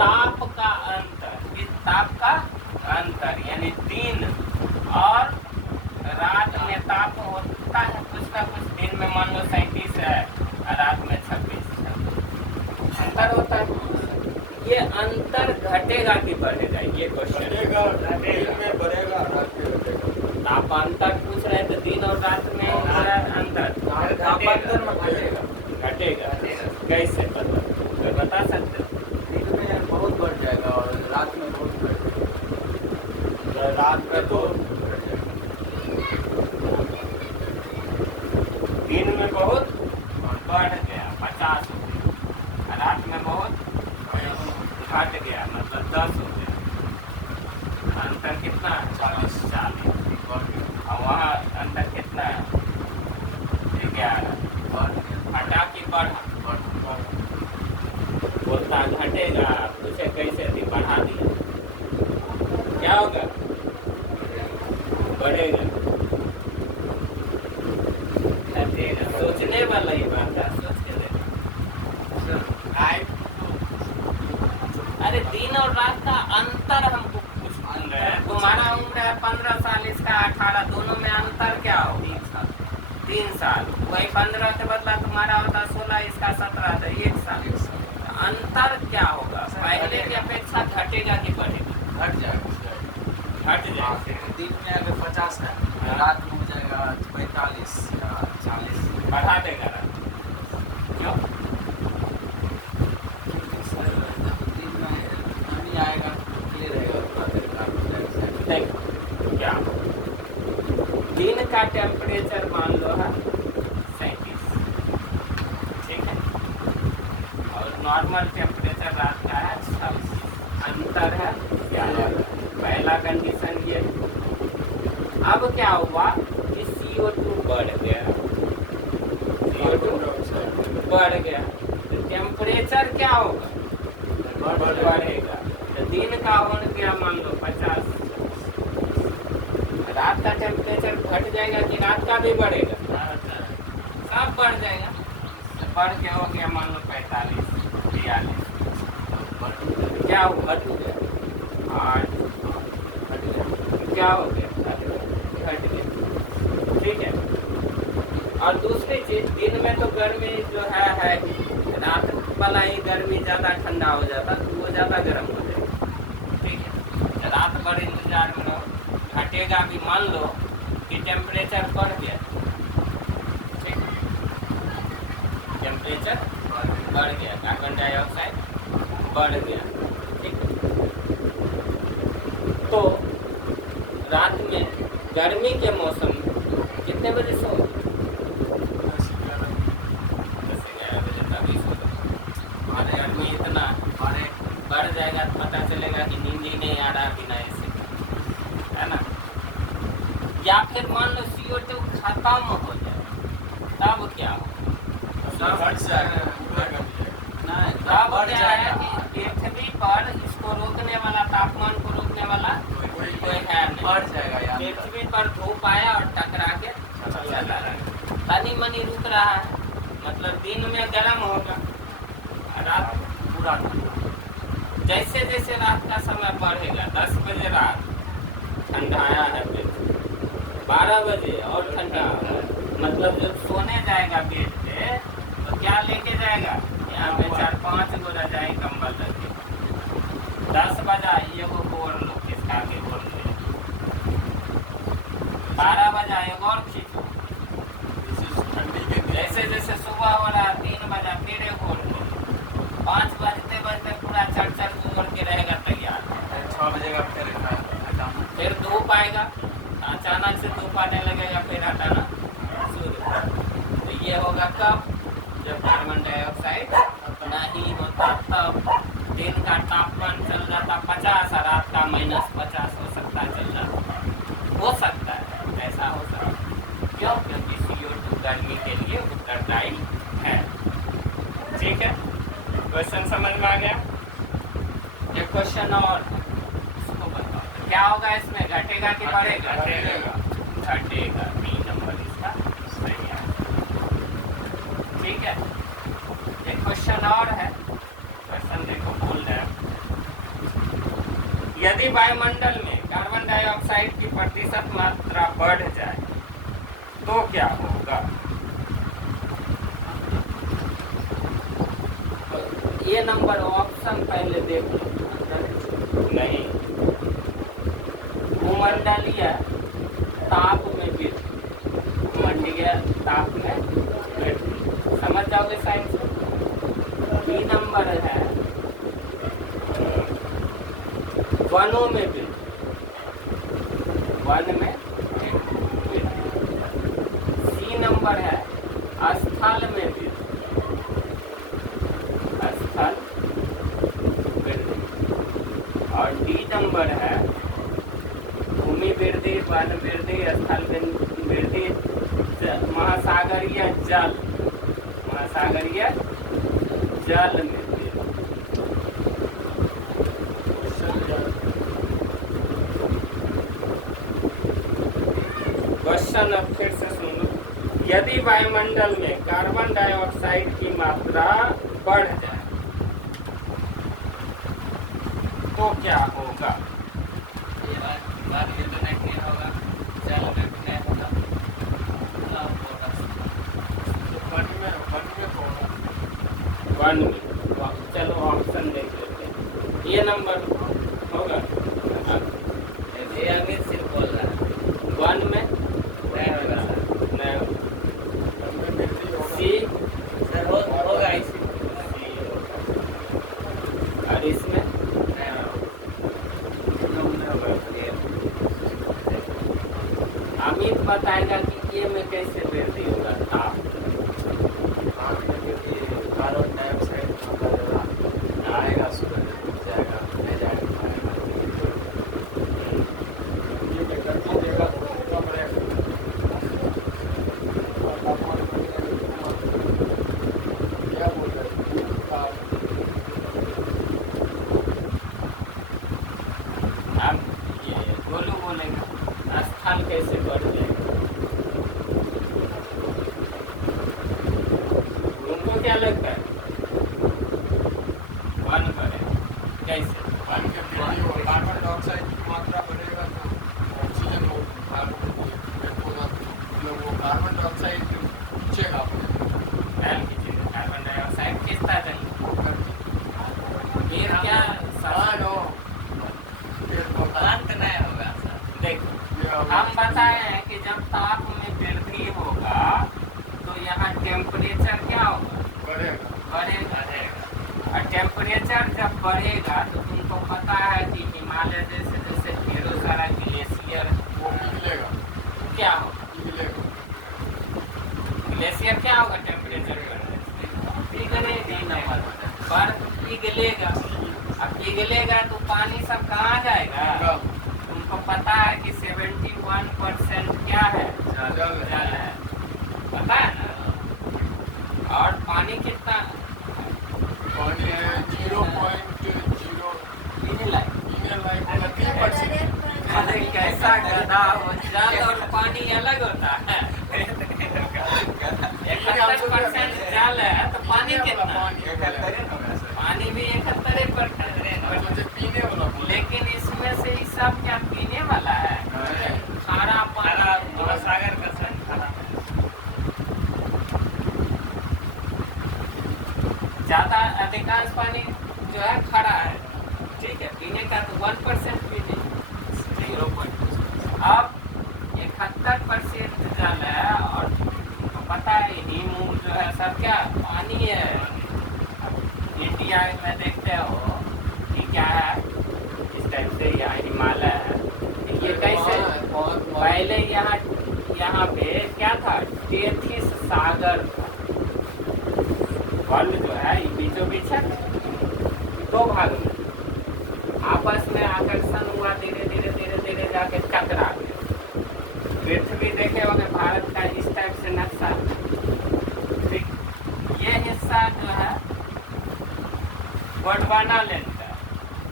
ताप का अंतर, इस ताप का अंतर यानी दिन और रात में ताप होता है कुछ ना कुछ। दिन में मान लो 37 है और रात में 26 अंतर होता है। ये अंतर घटेगा कि बढ़ेगा? ये क्वेश्चन बढ़ेगा, दिन में बढ़ेगा, रात में घटेगा। तापांतर पूछ रहे थे, दिन और रात में अंतर तापांतर में घटेगा। घटेगा कैसे पता? कोई बता सकते? दिन में बहुत बढ़ जाएगा और रात में बहुत बढ़ जाएगा। रात में तो दिन में बहुत बढ़ गया 50 हो गया, रात में बहुत घट गया मतलब 10 हो गया। अंतर कितना है? 40। और वहाँ अंतर कितना है? 11। घटा कि बढ़ा? बोलता घटेगा, पूछे कैसे थी? बढ़ा दिया, क्या होगा? बढ़ेगा, घटेगा। सोचने वाला ही बात है, सोच के देखो। अरे दिन और रात का अंतर हमको कुछ बोल रहे हैं। तुम्हारा उम्र है 15 साल, इसका 18, दोनों में अंतर क्या हो? 3 साल। वही 15 के बदला तुम्हारा होता 16, इसका 17, तो 1 साल। अंतर क्या होगा? पहले की अपेक्षा घटेगा कि बढ़ेगा? घट जाएगा। घट जाएगा। दिन में अगर 50 है, रात में हो जाएगा 45 या 40। बढ़ा देगा रात। क्यों? दिन में पानी आएगा, क्लियर रहेगा। देखो क्या दिन का टेम्परेचर मान लो है 37, ठीक है, और नॉर्मल टेम्परेचर रात का है 26। अंतर है 11। पहला कंडीशन ये। अब क्या हुआ कि CO2 बढ़ गया, CO2 बढ़ गया तो टेम्परेचर क्या होगा? बढ़ेगा। तो दिन का हो गया मान लो 50, रात का टेम्परेचर घट जाएगा कि रात का भी बढ़ेगा? सब बढ़ जाएगा। तो बढ़ के हो गया मान लो 45, 46। क्या हो? घट गया। 8 क्या हो गया? घट गया, ठीक है। और दूसरी चीज, दिन में तो गर्मी जो है रात वाला ही गर्मी ज्यादा ठंडा हो जाता तो वो ज्यादा गर्म हो जाएगा, ठीक है। रात भर इंतजार में रहो, घटेगा भी। मान लो कि टेम्परेचर बढ़ गया, ठीक है, टेम्परेचर बढ़ गया, कार्बन डाइऑक्साइड बढ़ गया, ठीक है। तो रात में गर्मी के मौसम में कितने बजे सो? 10-11 बजे तभी सो। और गर्मी इतना बढ़ जाएगा तो पता चलेगा कि नींद ही नहीं आ रहा बिना ऐसे, है ना? या फिर मान लो CO2 खत्म हो जाए तब क्या हो? तब क्या है कि पृथ्वी पर इसको रोकने वाला, तापमान को रोकने वाला कोई है नहीं। बढ़ जाएगा यार। पृथ्वी पर धूप आया और टकरा के चला रहा है, तनी मनी रुक रहा है, मतलब दिन में गर्म होगा, रात पूरा जैसे जैसे रात का समय बढ़ेगा, 10 बजे रात ठंडाया है पृथ्वी, 12 बजे और ठंडा, मतलब जब सोने जाएगा बेड पे तो क्या लेके जाएगा? यहाँ पे 4-5 गो रजाई कंबल रखे। 10 बजा ये वो बोर लो, किसका के बोर ले, 12 बजा एक और खींचो, जैसे जैसे सुबह हो रहा 3 बजा फिर एक और लो, 5 बजते बजते पूरा चढ़ उड़ के रहेगा तैयार। 6 बजे का फिर धूप आएगा, अचानक से धूप आने लगेगा, फिर हटाना शुरू। तो ये होगा कब? जब कार्बन डाइऑक्साइड नहीं होता, तब दिन का तापमान चल जाता 50 और रात का -50 हो सकता है, चल जाता, हो सकता है, ऐसा हो सकता है। क्यों? क्योंकि CO2 गर्मी के लिए उत्तरदायी है। ठीक है, क्वेश्चन समझ में आ गया? एक क्वेश्चन और इसको बताओ, क्या होगा इसमें? घटेगा कि बढ़ेगा? घटेगा। 3 नंबर इसका सही है। ठीक है, एक क्वेश्चन और है, क्वेश्चन देखो, बोल रहे हैं यदि वायुमंडल में कार्बन डाइऑक्साइड की प्रतिशत मात्रा बढ़ जाए तो क्या होगा? ये नंबर ऑप्शन पहले देख लो। नहीं, भूमंडलीय ताप में वृद्धि, भूमंडलीय ताप में वृद्धि, समझ जाओगे साइंस में। बी नंबर है वनों में वृद्धि, वन में वृद्धि। सी नंबर है स्थल में वृद्धि, स्थल वृद्धि। और डी नंबर है भूमि वृद्धि, वन वृद्धि, स्थल वृद्धि, महासागरीय जल, महासागरीय जल में वृद्धि। क्वेश्चन अब फिर से सुन लो, यदि वायुमंडल में कार्बन डाइऑक्साइड की मात्रा बढ़ जाए तो क्या होगा? वन में, चलो ऑप्शन देख लेते हैं। ये नंबर होगा, ये अमित सिर्फ बोल रहा है, वन में नहीं होगा, सी सर होगा इसी, और इसमें अमित बताएगा कि ये में कैसे वृद्धि होगा। कार्बन डाइऑक्साइड आएगा, सूरज जाएगा, ले जाएगा, अब ये गोलू बोलेगा स्थल कैसे बढ़ जाएगा? तुमको क्या लगता है? वन बढ़ेगा कैसे? कार्बन डाइऑक्साइड की मात्रा बढ़ेगा तो ऑक्सीजन वो कार्बन डाइऑक्साइड खींचेगा, कार्बन डाइऑक्साइड खींचता जाएगा, फिर क्या अंत नहीं होगा। देखो, हम बताए हैं कि जब ताप में वृद्धि होगा तो यहाँ टेम्परेचर क्या होगा? बढ़ेगा। और टेम्परेचर जब बढ़ेगा तो तुमको पता है कि हिमालय जैसे जैसे ढेरों सारा ग्लेशियर वो पिघलेगा, क्या होगा टेम्परेचर पिघलेगा, बर्फ पिघलेगा। अब पिघलेगा तो पानी सब कहाँ जाएगा? तुमको पता है कि 71% क्या है? जल है, पता है ना? और पानी कितना? पानी है 0.0 पीने लायक। पीने लायक वाला 3%। अरे कैसा गधा हो, जल और पानी अलग होता है। 71% जल है तो पानी कितना? पानी भी 71%। पीने वाला पानी। लेकिन इसमें से ये सब क्या पीने वाला है? खारा पानी, सागर का खारा। ज्यादा अधिकांश पानी जो है खारा है, ठीक है। पीने का तो 1% पीने, 0.2। अब 71% जल है और तो पता है हिम जो है सब क्या पानी है। इंडिया में देखते हो कि क्या है, इस टाइप से यहाँ हिमालय है। ये कैसे पहले यहाँ पे क्या था? 33 सागर था। वर्ल्ड जो है ये बीचों बीच है, दो भाग में आपस में आकर्षण हुआ, धीरे धीरे धीरे धीरे जाके टकरा गया। पृथ्वी देखे होंगे भारत का इस टाइप से नक्शा, ठीक। ये हिस्सा जो है गोंडवाना लैंड का,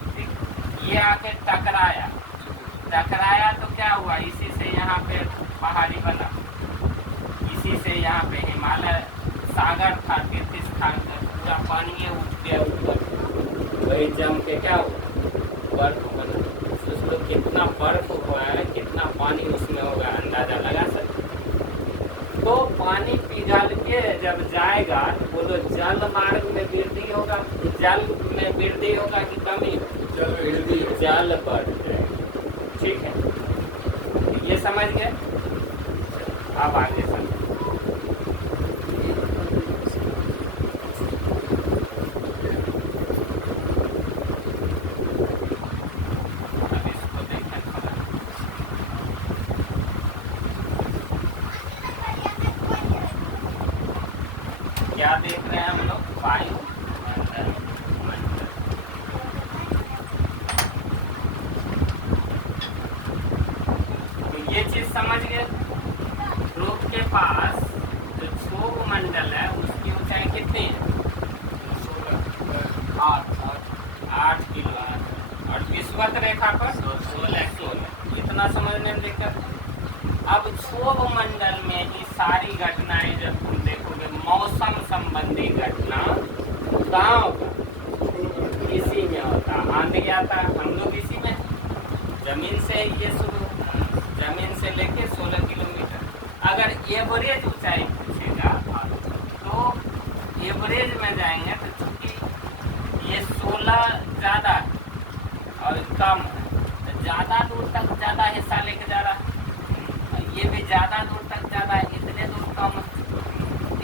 ठीक। ये आके टकराया तो क्या हुआ? इसी से यहाँ पे पहाड़ी बना, इसी से यहाँ पे हिमालय सागर था, 33 स्थान पर पूरा पानी उठ गया ऊपर, वही जम के क्या हुआ? बर्फ बना। उसमें कितना बर्फ हुआ है, कितना पानी उसमें होगा, अंदाजा लगा सकते। तो पानी पिघल के जब जाएगा तो बोलो जल मार्ग में वृद्धि होगा, जल में वृद्धि होगा कि कमी? जल बढ़ जाएगा, ठीक है। ये समझ गए? अब आगे समझ। क्या देख रहे हैं हम लोग? वायु मंडल। तो ये चीज समझ गए। ध्रुव के पास जो क्षोभ मंडल है उसकी ऊंचाई कितनी है? 8 किलोमीटर। और विषुवत रेखा पर 16। इतना समझने में दिक्कत। अब क्षोभ मंडल में ही सारी घटनाएं जब तुम देखोगे, मौसम संबंधी घटना कहाँ होगा? इसी में होता। आंधी आता, हम लोग इसी में, जमीन से ये शुरू, जमीन से लेके 16 किलोमीटर। अगर एवरेज ऊंचाई पूछेगा तो एवरेज में जाएंगे तो चूंकि ये 16 ज्यादा और कम तो ज्यादा दूर तक ज्यादा हिस्सा लेके जा रहा है, ये भी ज्यादा दूर तक ज्यादा है, इतने दूर कम।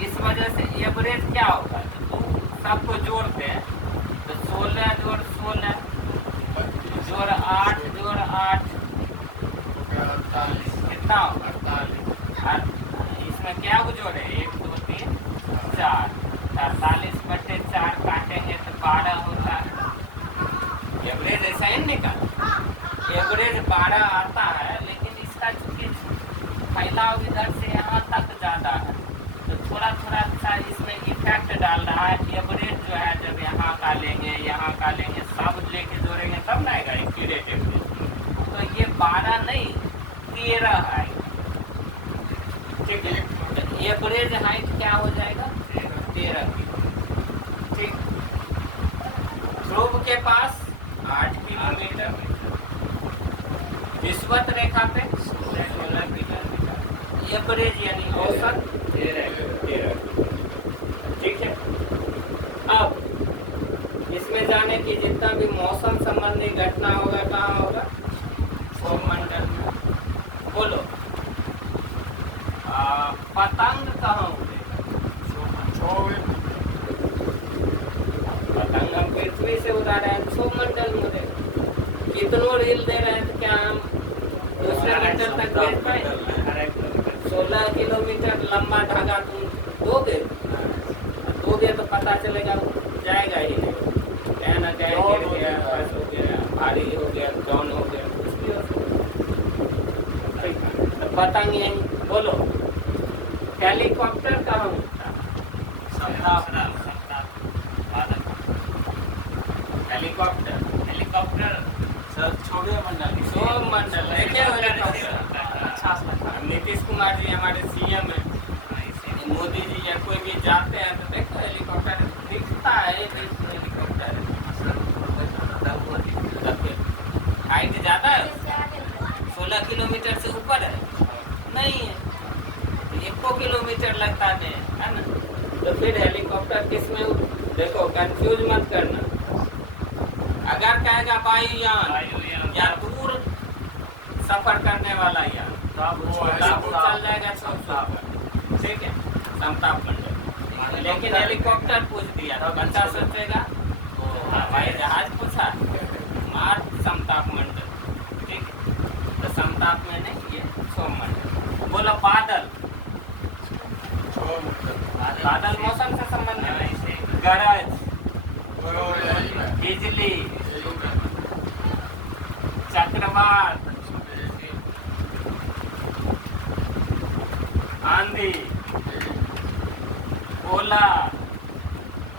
इस वजह से एवरेज क्या होगा? तो सबको जोड़ते हैं तो 16 जोड़ 16 जोड़ 8 जोड़ 8 कितना होगा? 48। इसमें क्या को जोड़े? 1 2 3 4, 48/4 काटेंगे तो 12 होता है। एवरेज ऐसा ही निकल, एवरेज 12 आता है, लेकिन इसका चूंकि फैलाव इधर से यहाँ तक ज़्यादा है तो थोड़ा थोड़ा सा इसमें इफेक्ट डाल रहा है। एवरेज जो है जब यहाँ का लेंगे सब लेके जोड़ेंगे तब ना आएगा एक्यूरेट। तो ये 12 नहीं 13 है, ठीक है। तो एवरेज हाइट क्या हो जाएगा? 13, ठीक। ध्रुव के पास 8 किलोमीटर, विषुवत रेखा पे 16 किलोमीटर, एवरेज यानी औसत 13, ठीक है। अब इसमें जाने की जितना भी मौसम संबंधी घटना होगा कहाँ होगा? क्षोभ मंडल में। बोलो पतंग कहाँ उड़े? पतंग हम पृथ्वी से उड़ा रहे हैं, क्षोभ मंडल में उड़ेगा। कितनों रील दे रहे हैं तो क्या हम दूसरे मंडल तक भेज पाए? 16 किलोमीटर लंबा धागा तुम दोगे दोगे तो पता चलेगा, जाएगा ही नहीं, कहीं ना कहीं गिर गया, बस हो गया, भारी हो गया, डाउन हो गया, कुछ भी हो सकता है। तो पतंग यही बोलो, हेलीकॉप्टर कहाँ उड़ता है? हेलीकॉप्टर हेलीकॉप्टर सर छोड़िए मंडल सौर मंडल है क्या हेलीकॉप्टर? अच्छा से लगा। नीतीश कुमार जी हमारे सीएम है, मोदी जी या कोई भी जाते हैं तो देखो हेलीकॉप्टर दिखता है, हेलीकॉप्टर हाइट ज्यादा है, 16 किलोमीटर से ऊपर है नहीं है, 1 किलोमीटर लगता है ना। तो फिर हेलीकॉप्टर किसमें देखो, कंफ्यूज मत करना। अगर कहेगा वायुयान या दूर सफर करने वाला यान, तब वो चल जाएगा 600 पर, ठीक है, समताप मंडल। लेकिन हेलीकॉप्टर पूछ दिया तो बच्चा सोचेगा हवाई जहाज पूछा, मार समताप मंडल, ठीक है। तो समताप में नहीं, ये सौर मंडल। बोलो बादल, बादल मौसम से संबंधित है, गरज, बिजली, चक्रवात, आंधी, ओला,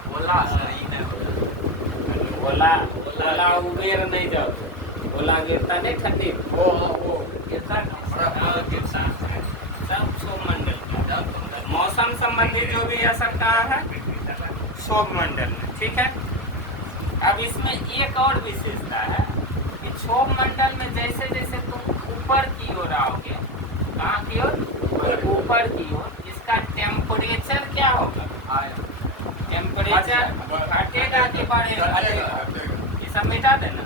बोला सर ये है ओला ओला उबेर नहीं जाओ, ओला गिरता नहीं ठंडी, वो कितना सब सौर मंडल का। मौसम संबंधी जो भी आ सकता है सौर मंडल में, ठीक है। अब इसमें एक और विशेषता है कि सौर मंडल में जैसे जैसे तुम ऊपर की ओर आओगे, कहाँ की ओर? ऊपर की ओर, इसका टेम्परेचर क्या होगा? टेम्परेचर घटेगा कि बढ़ेगा? ये सब मिटा देना,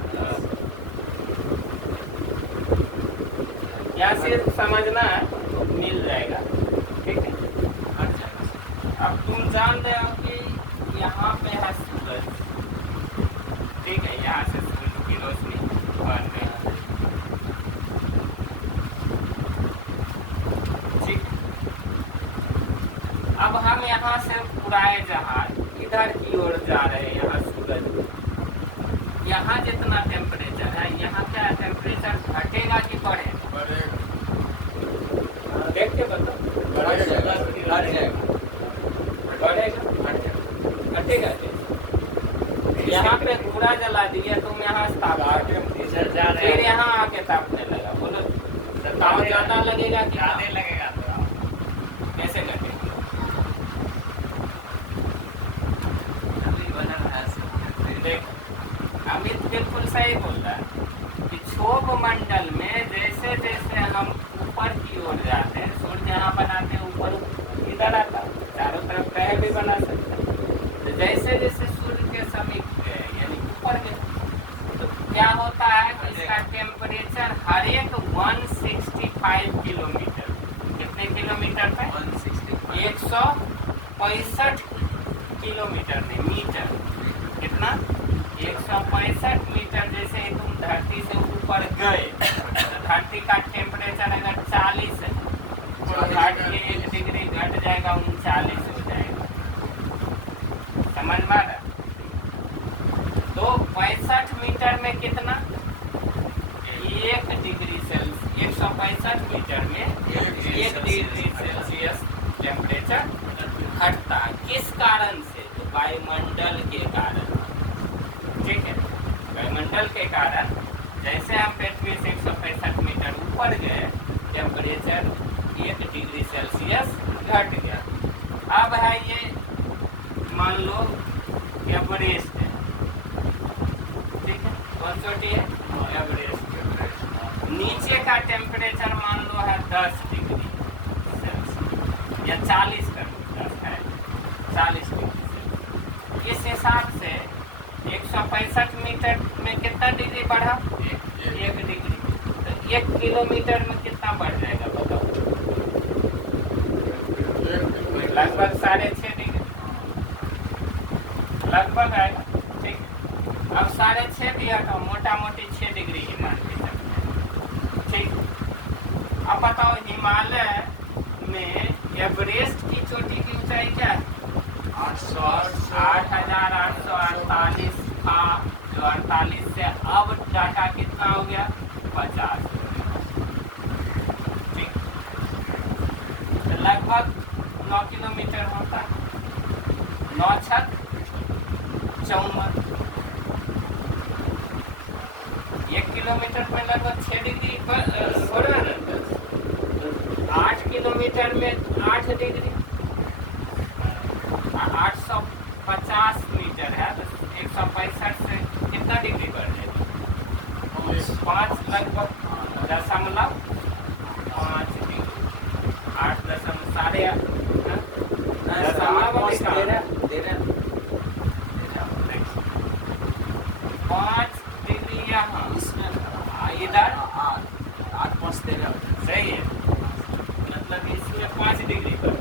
या सिर्फ समझना है, मिल जाएगा, ठीक है। अब तुम जान रहे हो कि यहाँ पे है सूरज, ठीक है, यहाँ से सूरज की रोशनी बन रही है, ठीक। अब हम यहाँ से उड़ाए जहाज इधर की ओर जा रहे हैं, यहाँ सूरज, यहाँ जितना टेम्परेचर है, यहाँ क्या टेम्परेचर घटेगा कि बढ़ेगा? देख के बताओ, बढ़ेगा, घटेगा। यहाँ पे घूरा जला दिया तुम, यहाँ फिर यहाँ आके तापने लगा, बोलो ताव ज्यादा लगेगा कि ज्यादा लगेगा तो कैसे घटेगा? देख, अमित बिल्कुल सही बोल रहा है कि क्षोभ मंडल में जैसे जैसे हम ऊपर की ओर जाते हैं, सूर्य यहाँ बनाते हैं ऊपर, इधर आता है, चारों तरफ कहीं भी बना सकते हैं। तो जैसे जैसे सूर्य के समीप गए, यानी ऊपर गए, तो क्या होता है कि इसका टेम्परेचर हर एक 165 किलोमीटर, कितने किलोमीटर पे? 165 किलोमीटर नहीं, मीटर, कितना? 165 मीटर। जैसे ही तुम धरती से ऊपर गए, तो धरती का टेम्परेचर अगर 40 है तो घट के 1 डिग्री घट जाएगा, 39 हो जाएगा, समझ में आ रहा? तो 65 मीटर में कितना? 1 डिग्री सेल्सियस, 165 मीटर में 1 डिग्री सेल्सियस टेम्परेचर घटता है। किस कारण से? तो वायुमंडल के कारण, ठीक है। वायुमंडल के कारण जैसे हम पृथ्वी से 165 मीटर ऊपर गए, टेम्परेचर 1 डिग्री सेल्सियस घट गया। अब है ये, मान लो एवरेस्ट है, ठीक है, कौन चोटी है? एवरेस्ट। नीचे का टेम्परेचर मान लो है 10 डिग्री सेल्सियस या 40 कर लो, 10 है 40 डिग्री। इस हिसाब से 165 मीटर में कितना डिग्री बढ़ा? 1 डिग्री। तो 1 किलोमीटर में कितना बढ़ जाएगा बताओ? लगभग 6.5 डिग्री लगभग आएगा, ठीक। अब 6.5 भी हटाओ, मोटा मोटी 6 डिग्री ही मान के चलते, ठीक। अब बताओ हिमालय में एवरेस्ट की चोटी की ऊंचाई क्या है? 8,848 था, जो 48 से अब डाटा कितना हो गया? 50। ठीक, तो लगभग 9 किलोमीटर होता है। 9 छक 54। 1 किलोमीटर में लगभग 6 डिग्री पर हो रहा है ना। 8 किलोमीटर में 8 डिग्री, 850 मीटर है तो 165 से कितना डिग्री बढ़ जाएगा? 5 लगभग 0.5 डिग्री। 8 दशमलव साढ़े दशमलव में कहाँ? 5 डिग्री यहाँ, इधर 8 सही है, मतलब इसमें 5 डिग्री पर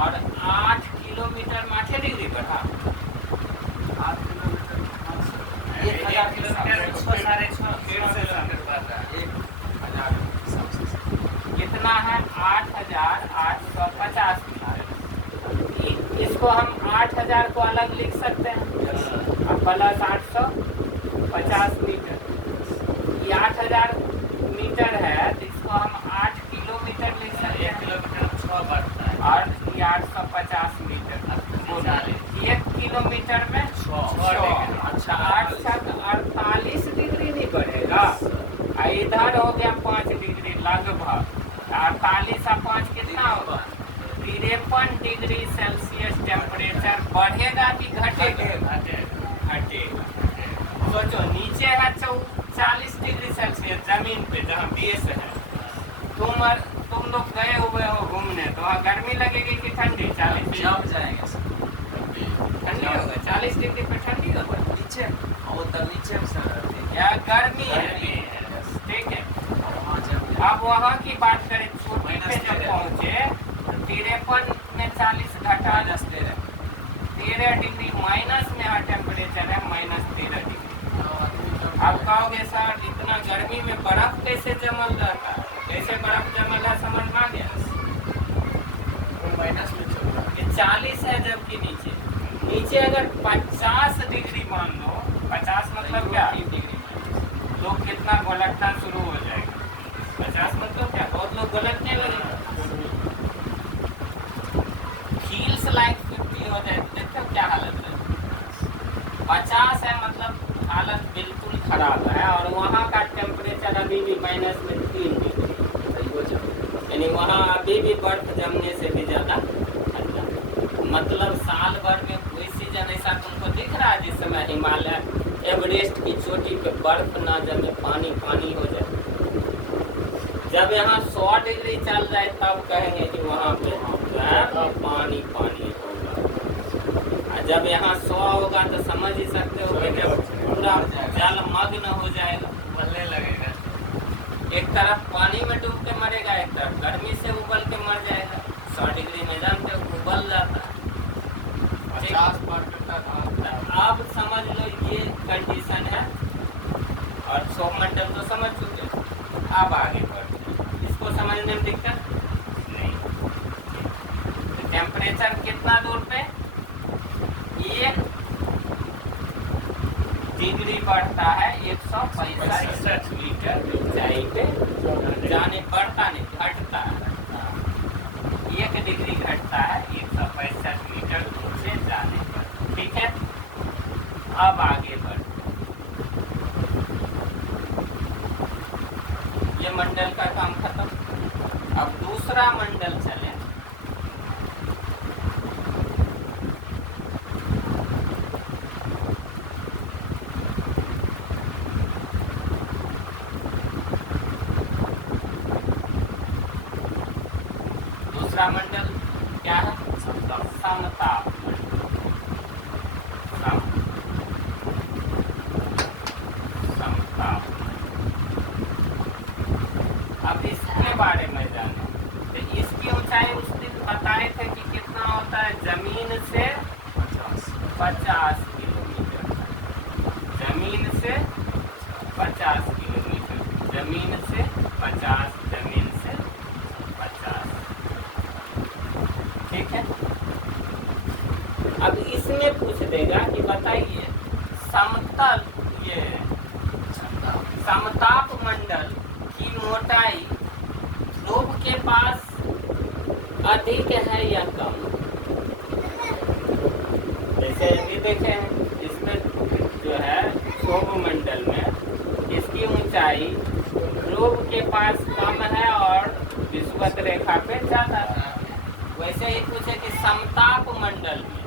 और 8 किलोमीटर में 8 डिग्री पर। हाँ, 1000 किलोमीटर में 6.5 कितना है? 8,850 मीटर। इसको हम 8,000 को अलग लिख सकते हैं, अब प्लस 850 मीटर। ये 8,000 मीटर है तो इसको हम 8 किलोमीटर लिख सकते हैं। 1 किलोमीटर 6 बढ़ता है और ये 850 मीटर। 1 किलोमीटर में 6। अच्छा, 848 डिग्री नहीं बढ़ेगा। इधर हो गया 5 डिग्री लगभग। 48 और 5 कितना होगा? 53 डिग्री सेल्सियस टेम्परेचर बढ़ेगा कि घटेगा? घटेगा। सोचो, नीचे है 40 डिग्री सेल्सियस जमीन पे जहाँ बेस है। तुम लोग गए हुए हो घूमने तो वहाँ गर्मी लगेगी कि ठंडी? 40 जम जाएंगे ठंडी होगा। 40 डिग्री पे ठंडी होगा नीचे, वो तो नीचे या गर्मी है? ठीक है। अब वहाँ की बात करें, चोटी पे जब पहुँचे 53 में 40 घटा 13 डिग्री माइनस में यहाँ टेम्परेचर है -13 डिग्री। आप कहोगे सर इतना गर्मी में बर्फ कैसे जमल रहता है? कैसे बर्फ जमल है समझ में आ गया? माइनस में चल रहा है। ये 40 है जबकि नीचे अगर 50 डिग्री मान लो, 50 मतलब क्या? लोग कितना घोलटना शुरू हो जाएगा। 50 मतलब क्या? बहुत लोग घोलटने लगेगा। फील्स लाइक 50 हो जाए, देखो क्या हालत है। 50 है मतलब हालत बिल्कुल खराब है और वहाँ का टेम्परेचर अभी भी -3 डिग्री, यानी वहाँ अभी भी बर्फ जमने से भी ज़्यादा ठंडा। मतलब साल भर में कोई सीजन ऐसा तुमको दिख रहा है जिस समय हिमालय एवरेस्ट की चोटी पे बर्फ ना जमे, पानी पानी हो जाए? जब यहाँ 100 डिग्री चल जाए तब कहेंगे कि वहाँ पे पानी पानी होगा। जब यहाँ 100 होगा तो समझ ही सकते हो कि जब पूरा जलमग्न हो जाएगा, उबलने लगेगा। एक तरफ पानी में डूब के मरेगा, एक तरफ गर्मी से उबल के मर जाएगा। 100 डिग्री में जानते हो उबल जाता है। 50% अब समझ लो ये कंडीशन है और सौमंडल तो समझ चुके। अब आगे बढ़ते हैं, इसको समझने में दिक्कत नहीं। तो टेम्परेचर कितना दूर पे? 1 डिग्री बढ़ता है 165 मीटर ऊंचाई पे जाने, बढ़ता नहीं घटता है। 1 डिग्री घटता है 165 मीटर ऊंचे जाने पर। ठीक है, अब आगे बढ़। ये मंडल का काम खत्म। अब दूसरा मंडल चले। दूसरा मंडल क्या है? समताप समताप। अब इसके बारे में जाने तो इसकी ऊंचाई उस दिन बताए थे कि कितना होता है? जमीन से 50 किलोमीटर। जमीन से 50 किलोमीटर, जमीन से 50, जमीन से 50। ठीक है। बताइए समतल ये समताप मंडल की मोटाई ध्रुव के पास अधिक है या कम? जैसे अभी देखे हैं इसमें जो है क्षोभ मंडल में इसकी ऊंचाई ध्रुव के पास कम है और विषुवत रेखा पे ज्यादा है। वैसे ही पूछे कि समताप मंडल में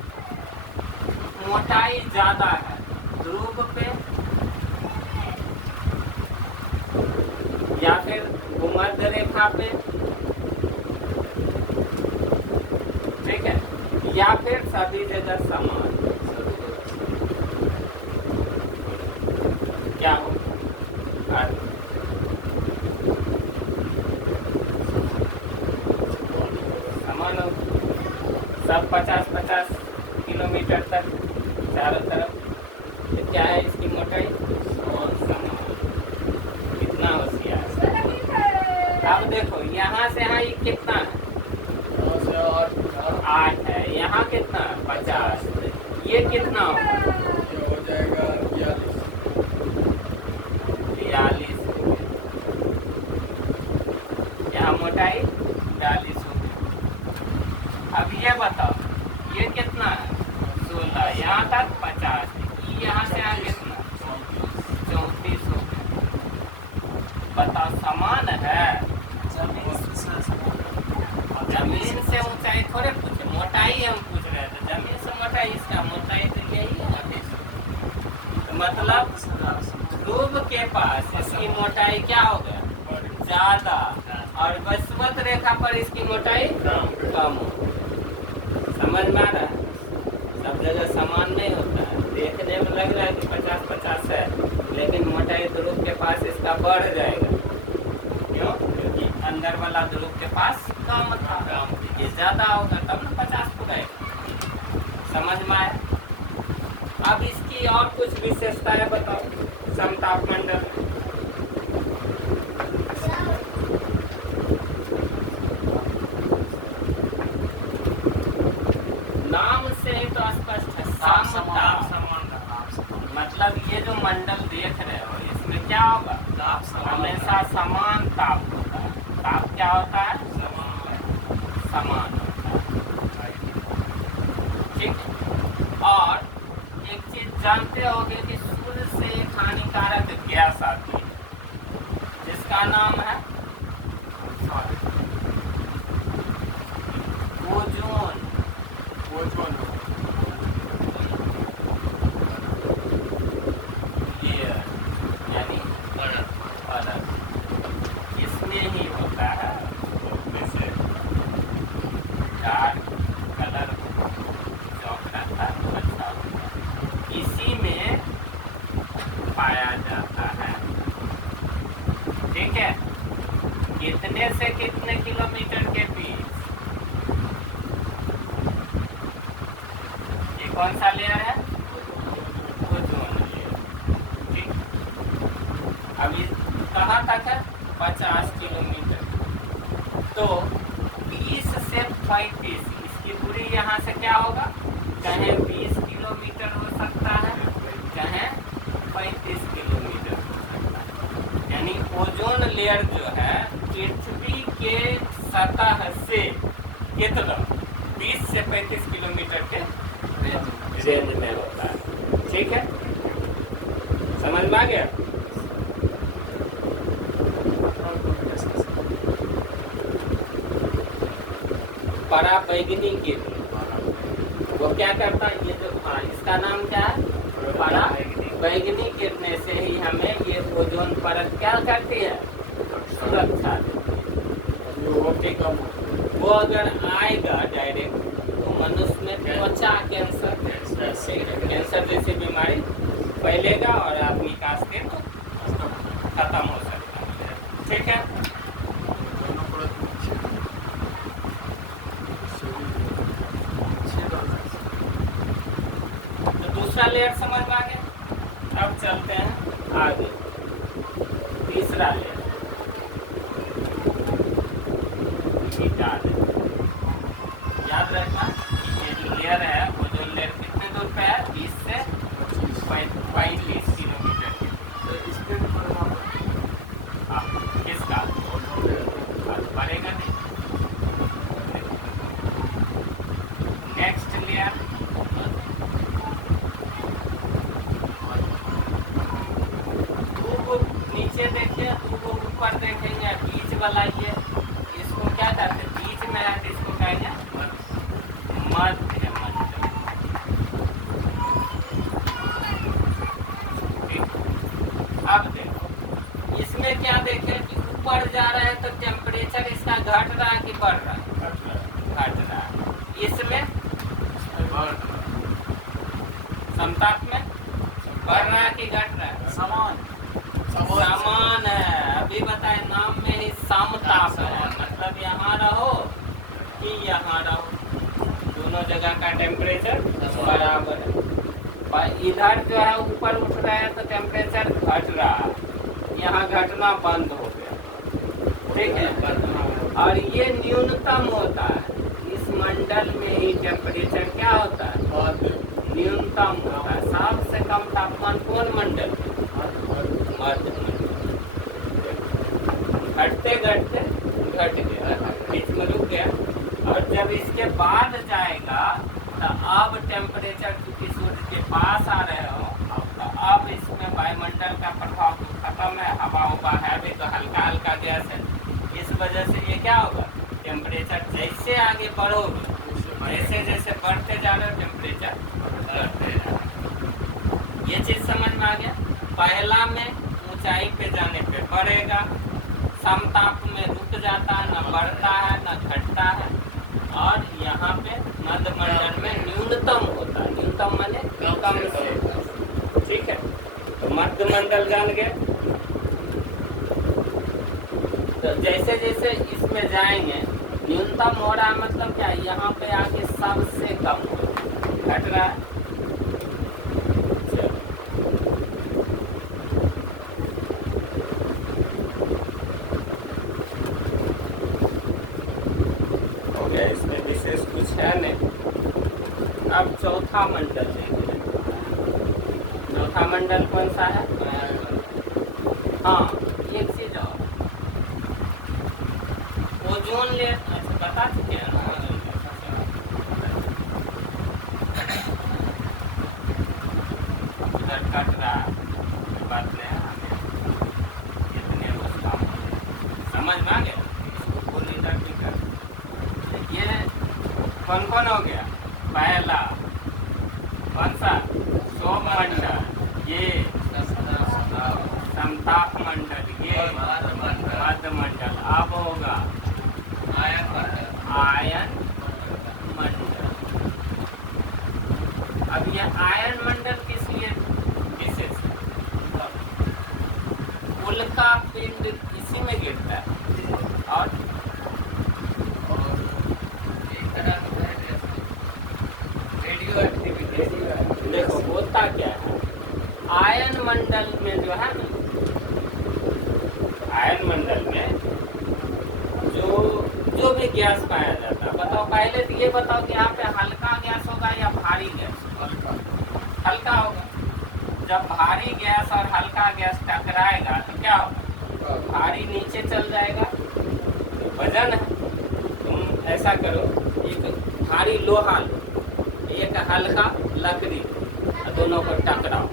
मोटाई ज्यादा है ध्रुव पे या फिर भूमध्य रेखा पे, ठीक है, या फिर सभी जगह समान? क्या हो समान हो सब 50-50 किलोमीटर तक चारों तरफ। तो क्या है इसकी मोटाई? समान। कितना होशियार। अब देखो यहाँ से यहाँ ये कितना है? 8 है। यहाँ कितना? 50। ये कितना होगा? हो जाएगा 42। यहाँ मोटाई 42 होगी। अब ये बताओ ये कितना है? 16। यहाँ तक 50। यहाँ से यहाँ कितना? 34 हो गया। बताओ समान है? जमीन से ऊंचाई थोड़े पूछे, मोटाई हम पूछ रहे थे। जमीन से मोटाई, इसका मोटाई तो यही है। तो मतलब ध्रुव के पास इसकी मोटाई क्या होगा? ज्यादा, और विषुवत रेखा पर इसकी मोटाई कम हो। समझ में आ रहा है? सब जगह समान नहीं होता है। देखने में लग रहा है कि 50-50 है, लेकिन मोटाई ध्रुव के पास इसका बढ़ जाएगा। क्यों? क्योंकि अंदर वाला ध्रुव के पास कम था, ये ज्यादा होगा तब ना 50 पूरेगा। समझ में आया? अब इसकी और कुछ विशेषताएं बताओ समताप मंडल में। नाम से ही तो स्पष्ट है, समताप। मतलब ये जो मंडल देख रहे हो इसमें क्या होगा? हमेशा समान ताप होता है। ताप क्या होता है? समान होता है। ठीक। और एक चीज जानते होगे कि सूर्य से एक हानिकारक गैस आती है जिसका नाम है ओजोन। यानी परत, इसमें ही होता है। जैसे डार्क कलर चौक रहता है, अच्छा होता है, इसी में पाया जाता है। ठीक है, कितने से कितने किलोमीटर के बीच? ये कौन सा लेयर है? Ozone layer. ठीक। अब ये कहाँ तक है? 50 किलोमीटर। तो 20 से 35 इसकी दूरी यहाँ से क्या होगा? कहीं 20 किलोमीटर हो सकता है, कहीं 35 किलोमीटर हो सकता है। यानी ओजोन लेयर जो है पृथ्वी के सतह से कितना? 20 से 35 किलोमीटर के रेंज में होता है। ठीक है, समझ में आ गया? पराबैंगनी किरण वो क्या करता है? ये जो इसका नाम क्या है? पराबैंगनी किरणें से ही हमें ये ओजोन परत क्या करती है? सुरक्षा देती है। वो अगर आएगा डायरेक्ट तो मनुष्य में त्वचा कैंसर जैसी बीमारी फैलेगा और आदमी का अस्तित्व खत्म हो सकता है। ठीक है, तो दूसरा लेयर समझ में आ गया। अब चलते हैं आगे, तीसरा लेयर। याद रखना ये जो लेयर है वो जो लेयर कितने दूर पे है? 20 से वाला ये इसको क्या कहते हैं, बीच में है तो इसको कहेंगे मध्य मंडल। ठीक। अब देखो इसमें क्या देखें कि ऊपर जा रहा है तो टेम्परेचर इसका घट रहा है कि बढ़ रहा है, घट रहा है। इसमें समताप में बढ़ रहा है कि घट रहा है, समान समान है। अभी बताए नाम में ही समताप है, मतलब यहाँ रहो कि यहाँ रहो, दोनों जगह का टेम्परेचर बराबर है। और इधर जो है ऊपर उठ रहा है तो टेम्परेचर घट रहा है, यहाँ घटना बंद हो गया। ठीक है। और ये न्यूनतम होता है, इस मंडल में ही टेम्परेचर क्या होता है, न्यूनतम होता है। सबसे कम तापमान कौन मंडल, मध्य मंडल। घटते घटते घट गया, बीच में रुक गया। और जब इसके बाद जाएगा तो अब टेम्परेचर क्योंकि सूर्य के पास आ रहे हो तो अब इसमें वायुमंडल का प्रभाव तो खत्म है, हवा हुआ है भी तो हल्का हल्का गैस है। इस वजह से ये क्या होगा, टेम्परेचर जैसे आगे बढ़ोगे जैसे जैसे बढ़ते जा रहे हो टेम्परेचर बढ़ते जा रहे हो। ये चीज समझ में आ गया। पहला में ऊंचाई पे जाने पे बढ़ेगा, समताप में रुक जाता है, न बढ़ता है न घटता है। और यहाँ पे मध्य मंडल में न्यूनतम होता है, न्यूनतम माने कम से। ठीक है, तो मध्य मंडल जान गए। तो जैसे जैसे इसमें जाएंगे न्यूनतम हो रहा है, मतलब क्या, यहाँ पे आके सबसे कम हो घट रहा है। हो गया, इसमें विशेष कुछ है नहीं। अब चौथा मंडल देखें। चौथा मंडल कौन सा है, हाँ एक चीज और, ओजोन लेयर। अच्छा बता चुके हैं ना, इधर कट रहा है, बात नहीं है, इतने अवस्था समझ में आ गया। इसको बोल इधर भी कर। ये कौन कौन हो गया, पहला कौन सा, सोम मंडल, ये समताप मंडल, ये मध्य मंडल। अब होगा आयन मंडल। अब ये आयन मंडल किस लिए विशेष है, उल्का पिंड इसी में गिरता है। और रेडियो एक्टिविटी देखो होता क्या है, आयन मंडल में जो है ना, आयन मंडल में जो भी गैस पाया जाता है, बताओ पहले तो ये बताओ कि यहाँ पे हल्का गैस होगा या भारी गैस, हल्का होगा। जब भारी गैस और हल्का गैस टकराएगा तो क्या होगा, भारी नीचे चल जाएगा, वजन है। तुम ऐसा करो, एक भारी लोहा लो, एक हल्का लकड़ी, दोनों को टकराओ,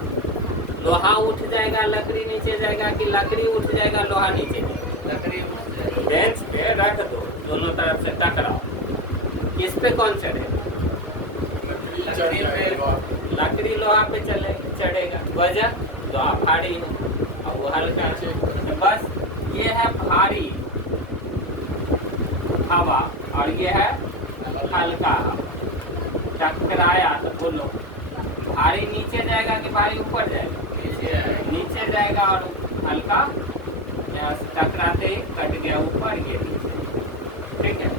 लोहा उठ जाएगा लकड़ी नीचे जाएगा कि लकड़ी उठ जाएगा लोहा नीचे जाएगा, लकड़ी उठ जाएगा। बेंच पे रख दो, दोनों तरफ से टकराओ, किस पे कौन चढ़ेगा, लकड़ी पे, लकड़ी लोहा पे चढ़ेगा, वजन लोहा भारी है और वो हल्का है। बस ये है भारी हवा और ये है हल्का हवा, टकराया तो बोलो भारी नीचे जाएगा कि भारी ऊपर जाएगा, नीचे जाएगा। और हल्का टकराते ही कट गया ऊपर, ये नीचे। ठीक है,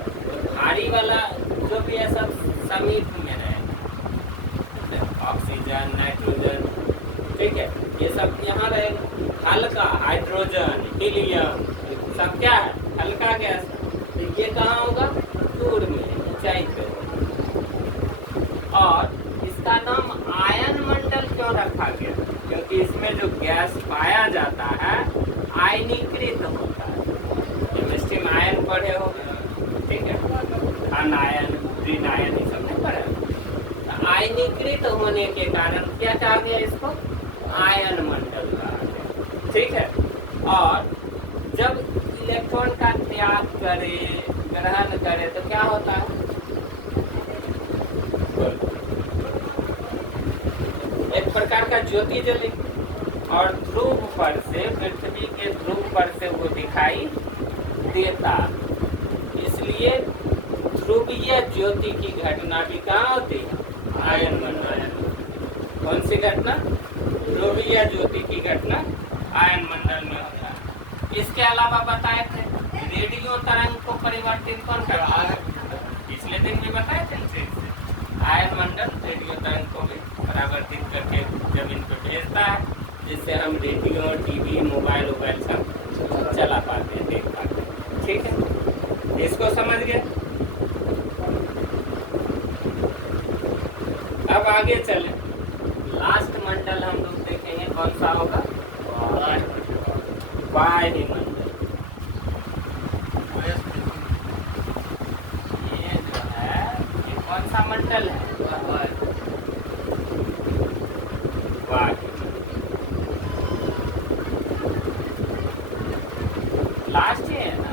भारी वाला जो भी है सब समीप में रहेगा, ऑक्सीजन नाइट्रोजन, ठीक है, ये सब यहाँ रहेगा। हल्का हाइड्रोजन हीलियम सब क्या है, हल्का गैस। ये कहाँ होगा, दूर में ऊंचाई पे। और इसका नाम आयन मंडल क्यों रखा गया, क्योंकि इसमें जो गैस पाया जाता है आयनीकृत होता है। केमिस्ट्री में आयन पढ़े हो, ठीक है, धन आयन ऋण आयन ये सब नहीं पढ़े। तो आयनीकृत होने के कारण क्या कहा गया, इसको आयन मंडल कहा गया। ठीक है, और जब इलेक्ट्रॉन का त्याग करे, ग्रहण करे तो क्या होता है? एक प्रकार का ज्योति जले और ध्रुव पर से, पृथ्वी के ध्रुव पर से वो दिखाई देता। इसलिए ध्रुवीय ज्योति की घटना भी कहाँ होती है? आयन मंडल। कौन सी घटना? ध्रुवीय ज्योति की घटना आयन मंडल में होता है। इसके अलावा बताए थे रेडियो तरंग को परिवर्तित कौन करता है? पिछले दिन भी बताए थे आयन मंडल रेडियो तरंग को भी परावर्तित करके जमीन पर भेजता है, जिससे हम रेडियो, टीवी, मोबाइल सब चला पाते हैं, देख पाते हैं। ठीक है, इसको समझ गए। अब आगे चले, लास्ट मंडल हम लोग देखेंगे कौन सा होगा? वायुमंडल। ये जो है ये कौन सा मंडल है? वायु। लास्ट ही है ना,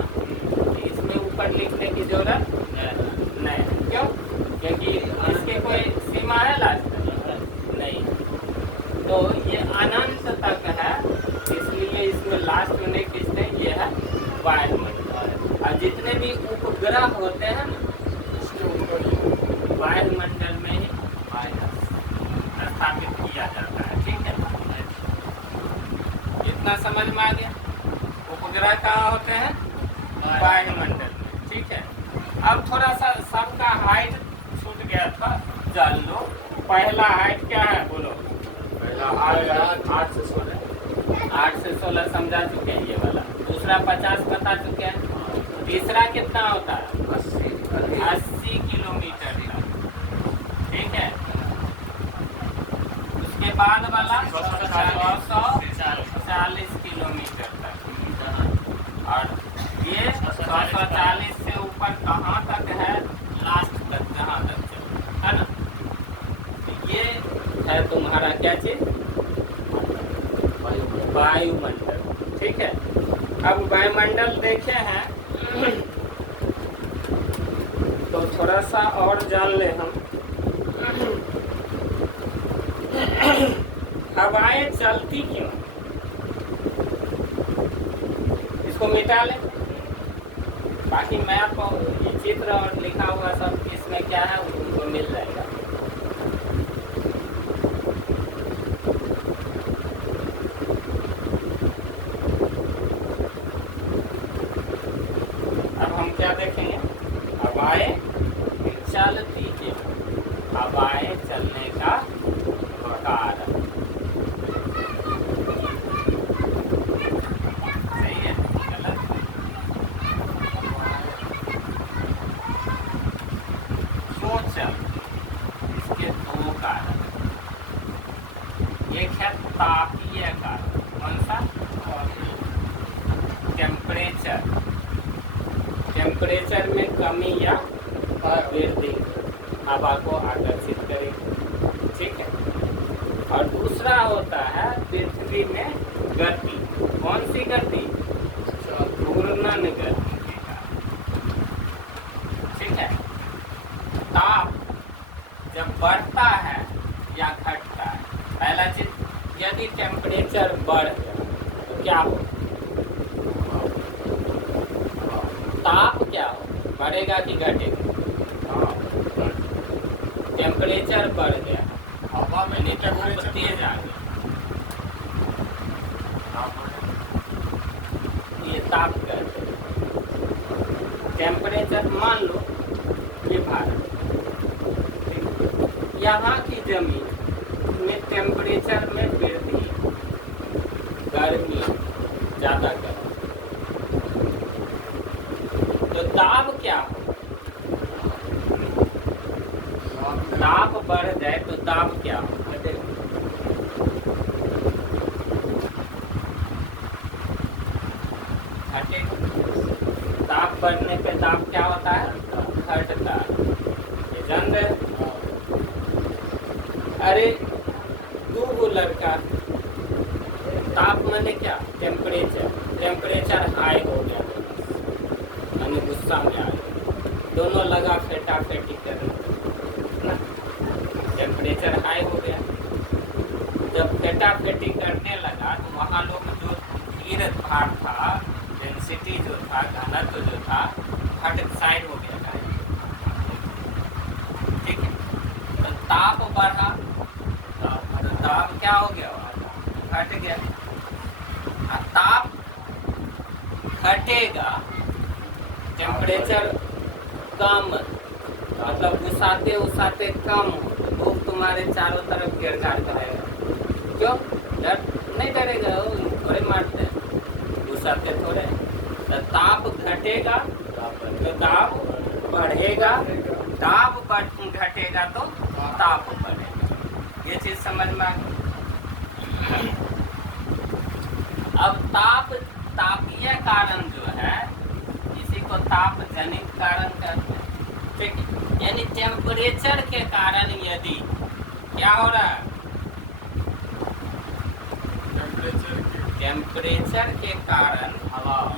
इसमें ऊपर लिखने की जरूरत नहीं। क्यों? क्योंकि इसके कोई सीमा है लास्ट नहीं, तो ये अनंत तक है, इसलिए इसमें लास्ट में नहीं खींचते। ये है वायुमंडल। और जितने भी उपग्रह होते हैं ना, वायुमंडल में ही स्थापित किया जाता है। ठीक है, इतना समझ में आ गया। उपग्रह कहाँ होते हैं? वायुमंडल में। ठीक है, अब थोड़ा सा सबका हाइट छूट गया था, जान लो। पहला हाइट क्या है? बोलो। पहला 8 से 16। 8 से 16 समझा चुके हैं ये वाला। दूसरा 50 बता चुके हैं। तीसरा कितना होता है? 80 किलोमीटर का। ठीक है, उसके बाद वाला 240 किलोमीटर तक। और ये 240 से ऊपर कहाँ तक है? लास्ट तक, जहाँ तक चले, है ना? ये है तुम्हारा क्या चीज? वायुमंडल। ठीक है, अब वायुमंडल देखे हैं तो थोड़ा सा और जान ले हम। हवाएं चलती क्यों? इसको मिटा ले, बाकी मैप और ये चित्र और लिखा हुआ सब इसमें क्या है उनको मिल जाएगा। अब हम क्या देखेंगे? हवाएं चलती क्यों? हवाएं चलने का कारण। सही है, गलत? सोच, इसके दो कारण। एक है तापीय कारण। कौन सा? टेम्परेचर। टेम्परेचर में कमी या वृद्धि हवा को आकर्षित करेगी। ठीक है, और दूसरा होता है पृथ्वी में गति। कौन सी गति? घूर्णन गति के कारण। ठीक है, ताप जब बढ़ता है या घटता है, पहला चीज, यदि टेम्परेचर बढ़ गया तो क्या हो? ताप क्या हो? बढ़ेगा कि घटेगा? टेम्परेचर बढ़ गया, हवा में यानी कि धूप तेज आ गया, ये ताप कर। टेम्परेचर मान लो ये भारत, यहाँ की जमीन में टेम्परेचर में वृद्धि, गर्मी ज्यादा कर, तो दाब क्या हो? दाब बढ़ जाए तो दाब क्या हो? घटे। दाब बढ़ने पे दाब क्या होता है? घटता है। ये जान रहे? अरे दो लड़का, ताप माने क्या? टेम्परेचर। टेम्परेचर हाई हो गया, गुस्सा में आ गए, दोनों लगा फेटाफेटी करने ना, टेम्परेचर हाई हो गया। जब फेटाफेटी करने लगा तो वहाँ लोग जो धीर भार था, डेंसिटी जो था, घनत्व जो था, हट साइड हो गया था। ठीक है, तो ताप बढ़ा, तो ताप क्या हो गया, घट गया। और ताप घटेगा, टेम्परेचर कम, मतलब उसाते उसाते कम, धूप तुम्हारे चारों तरफ गिरगार करेगा। क्यों? डर नहीं डरेगा, वो थोड़े मारते हैं, उसाते थोड़े। तो ताप घटेगा तो दाब बढ़ेगा, दाब घटेगा तो ताप बढ़ेगा। ये चीज समझ में आ गई। अब तापीय कारण जो है, इसी को ताप जनित कारण कहते हैं। ठीक है, यानी टेम्परेचर के कारण यदि क्या हो रहा है, टेम्परेचर के कारण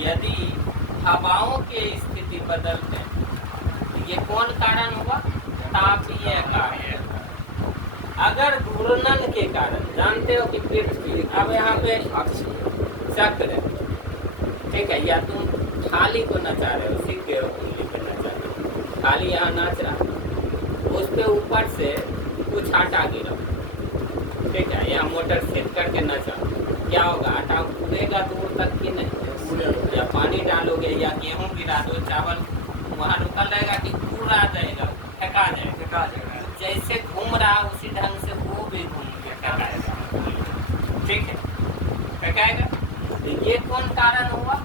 यदि हवाओं की स्थिति बदलते हैं, तो ये कौन कारण हुआ, तापीय कारण। अगर घूर्णन के कारण, जानते हो कि पृथ्वी, अब यहाँ पे चक्र है, ठीक है, या तुम थाली को नचा रहे हो, सीख गए हो उंगली पे नचा रहे हो, थाली यहाँ नाच रहा, उस पे ऊपर से कुछ आटा गिरा, ठीक है, या मोटर सेट करके नचा, क्या होगा, आटा उड़ेगा दूर तक कि नहीं, या पानी डालोगे या गेहूं गिरा दो, चावल वहाँ रुकल रहेगा कि पूरा जाएगा, फेंका जाएगा, जैसे घूम रहा उसी ढंग से वो भी घूम के फेंकाएगा। ठीक है, फेंकाएगा। तो ये कौन कारण हुआ,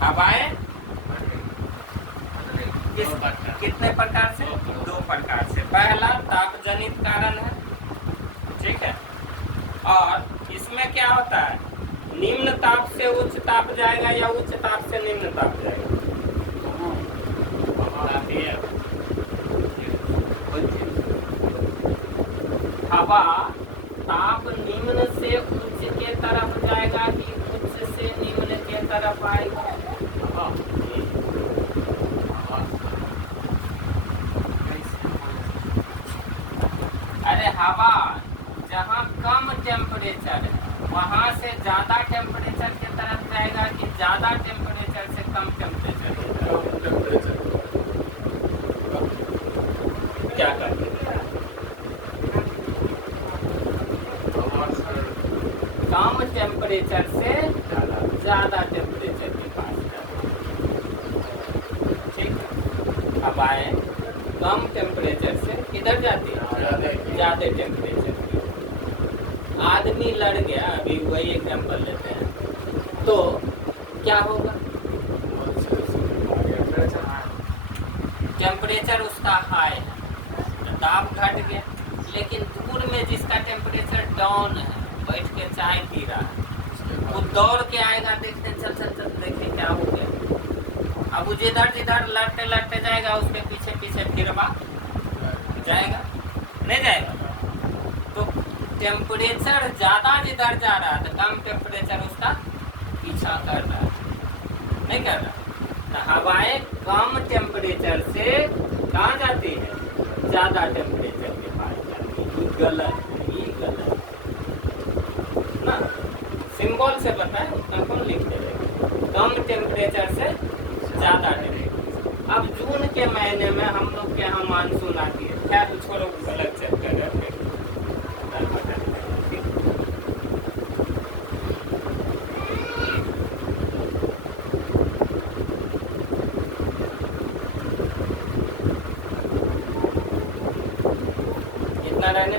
हवाएं कितने प्रकार से, दो प्रकार से। पहला ताप जनित कारण है, ठीक है, और इसमें क्या होता है, निम्न ताप से उच्च ताप जाएगा या उच्च ताप से निम्न ताप जाएगा। हवा ताप निम्न से उच्च के तरफ जाएगा कि उच्च से निम्न के तरफ आएगा। अरे हवा जहाँ कम टेम्परेचर है वहाँ से ज्यादा टेम्परेचर की तरफ जाएगा कि ज्यादा टेम्परेचर से कम टेम्परेचर। क्या करते कम टेम्परेचर से ज्यादा टेम्परेचर के पास ठीक है, हवाएं कम टेम्परेचर से किधर जाती है, ज्यादा टेम्परेचर। आदमी लड़ गया, अभी वही एग्जाम्पल लेते हैं, तो क्या होगा, टेम्परेचर उसका हाई है, दाब घट गया, लेकिन दूर में जिसका टेम्परेचर डाउन है, बैठ के चाय पी रहा है, वो दौड़ के आएगा, देखते चल चल चल देखे क्या हो गया। अब वो जिधर जिधर लड़ते लड़ते जाएगा, उसके पीछे पीछे फिरवा जाएगा, नहीं जाएगा। तो टेम्परेचर ज्यादा जिधर जा रहा है तो कम टेम्परेचर उसका पीछा कर रहा है, नहीं कर रहा। तो हवाएं कम टेम्परेचर से कहाँ जाती है, ज्यादा टेम्परेचर के पास जाती है। ये गलत ना, सिंबल से बताएं, उतना कौन लिख देगा, कम टेम्परेचर से ज्यादा टेम्परेचर। अब जून के महीने में हम लोग के यहाँ मानसून आती है, क्या तो छोड़ो, गलत चैप्टर है। रहने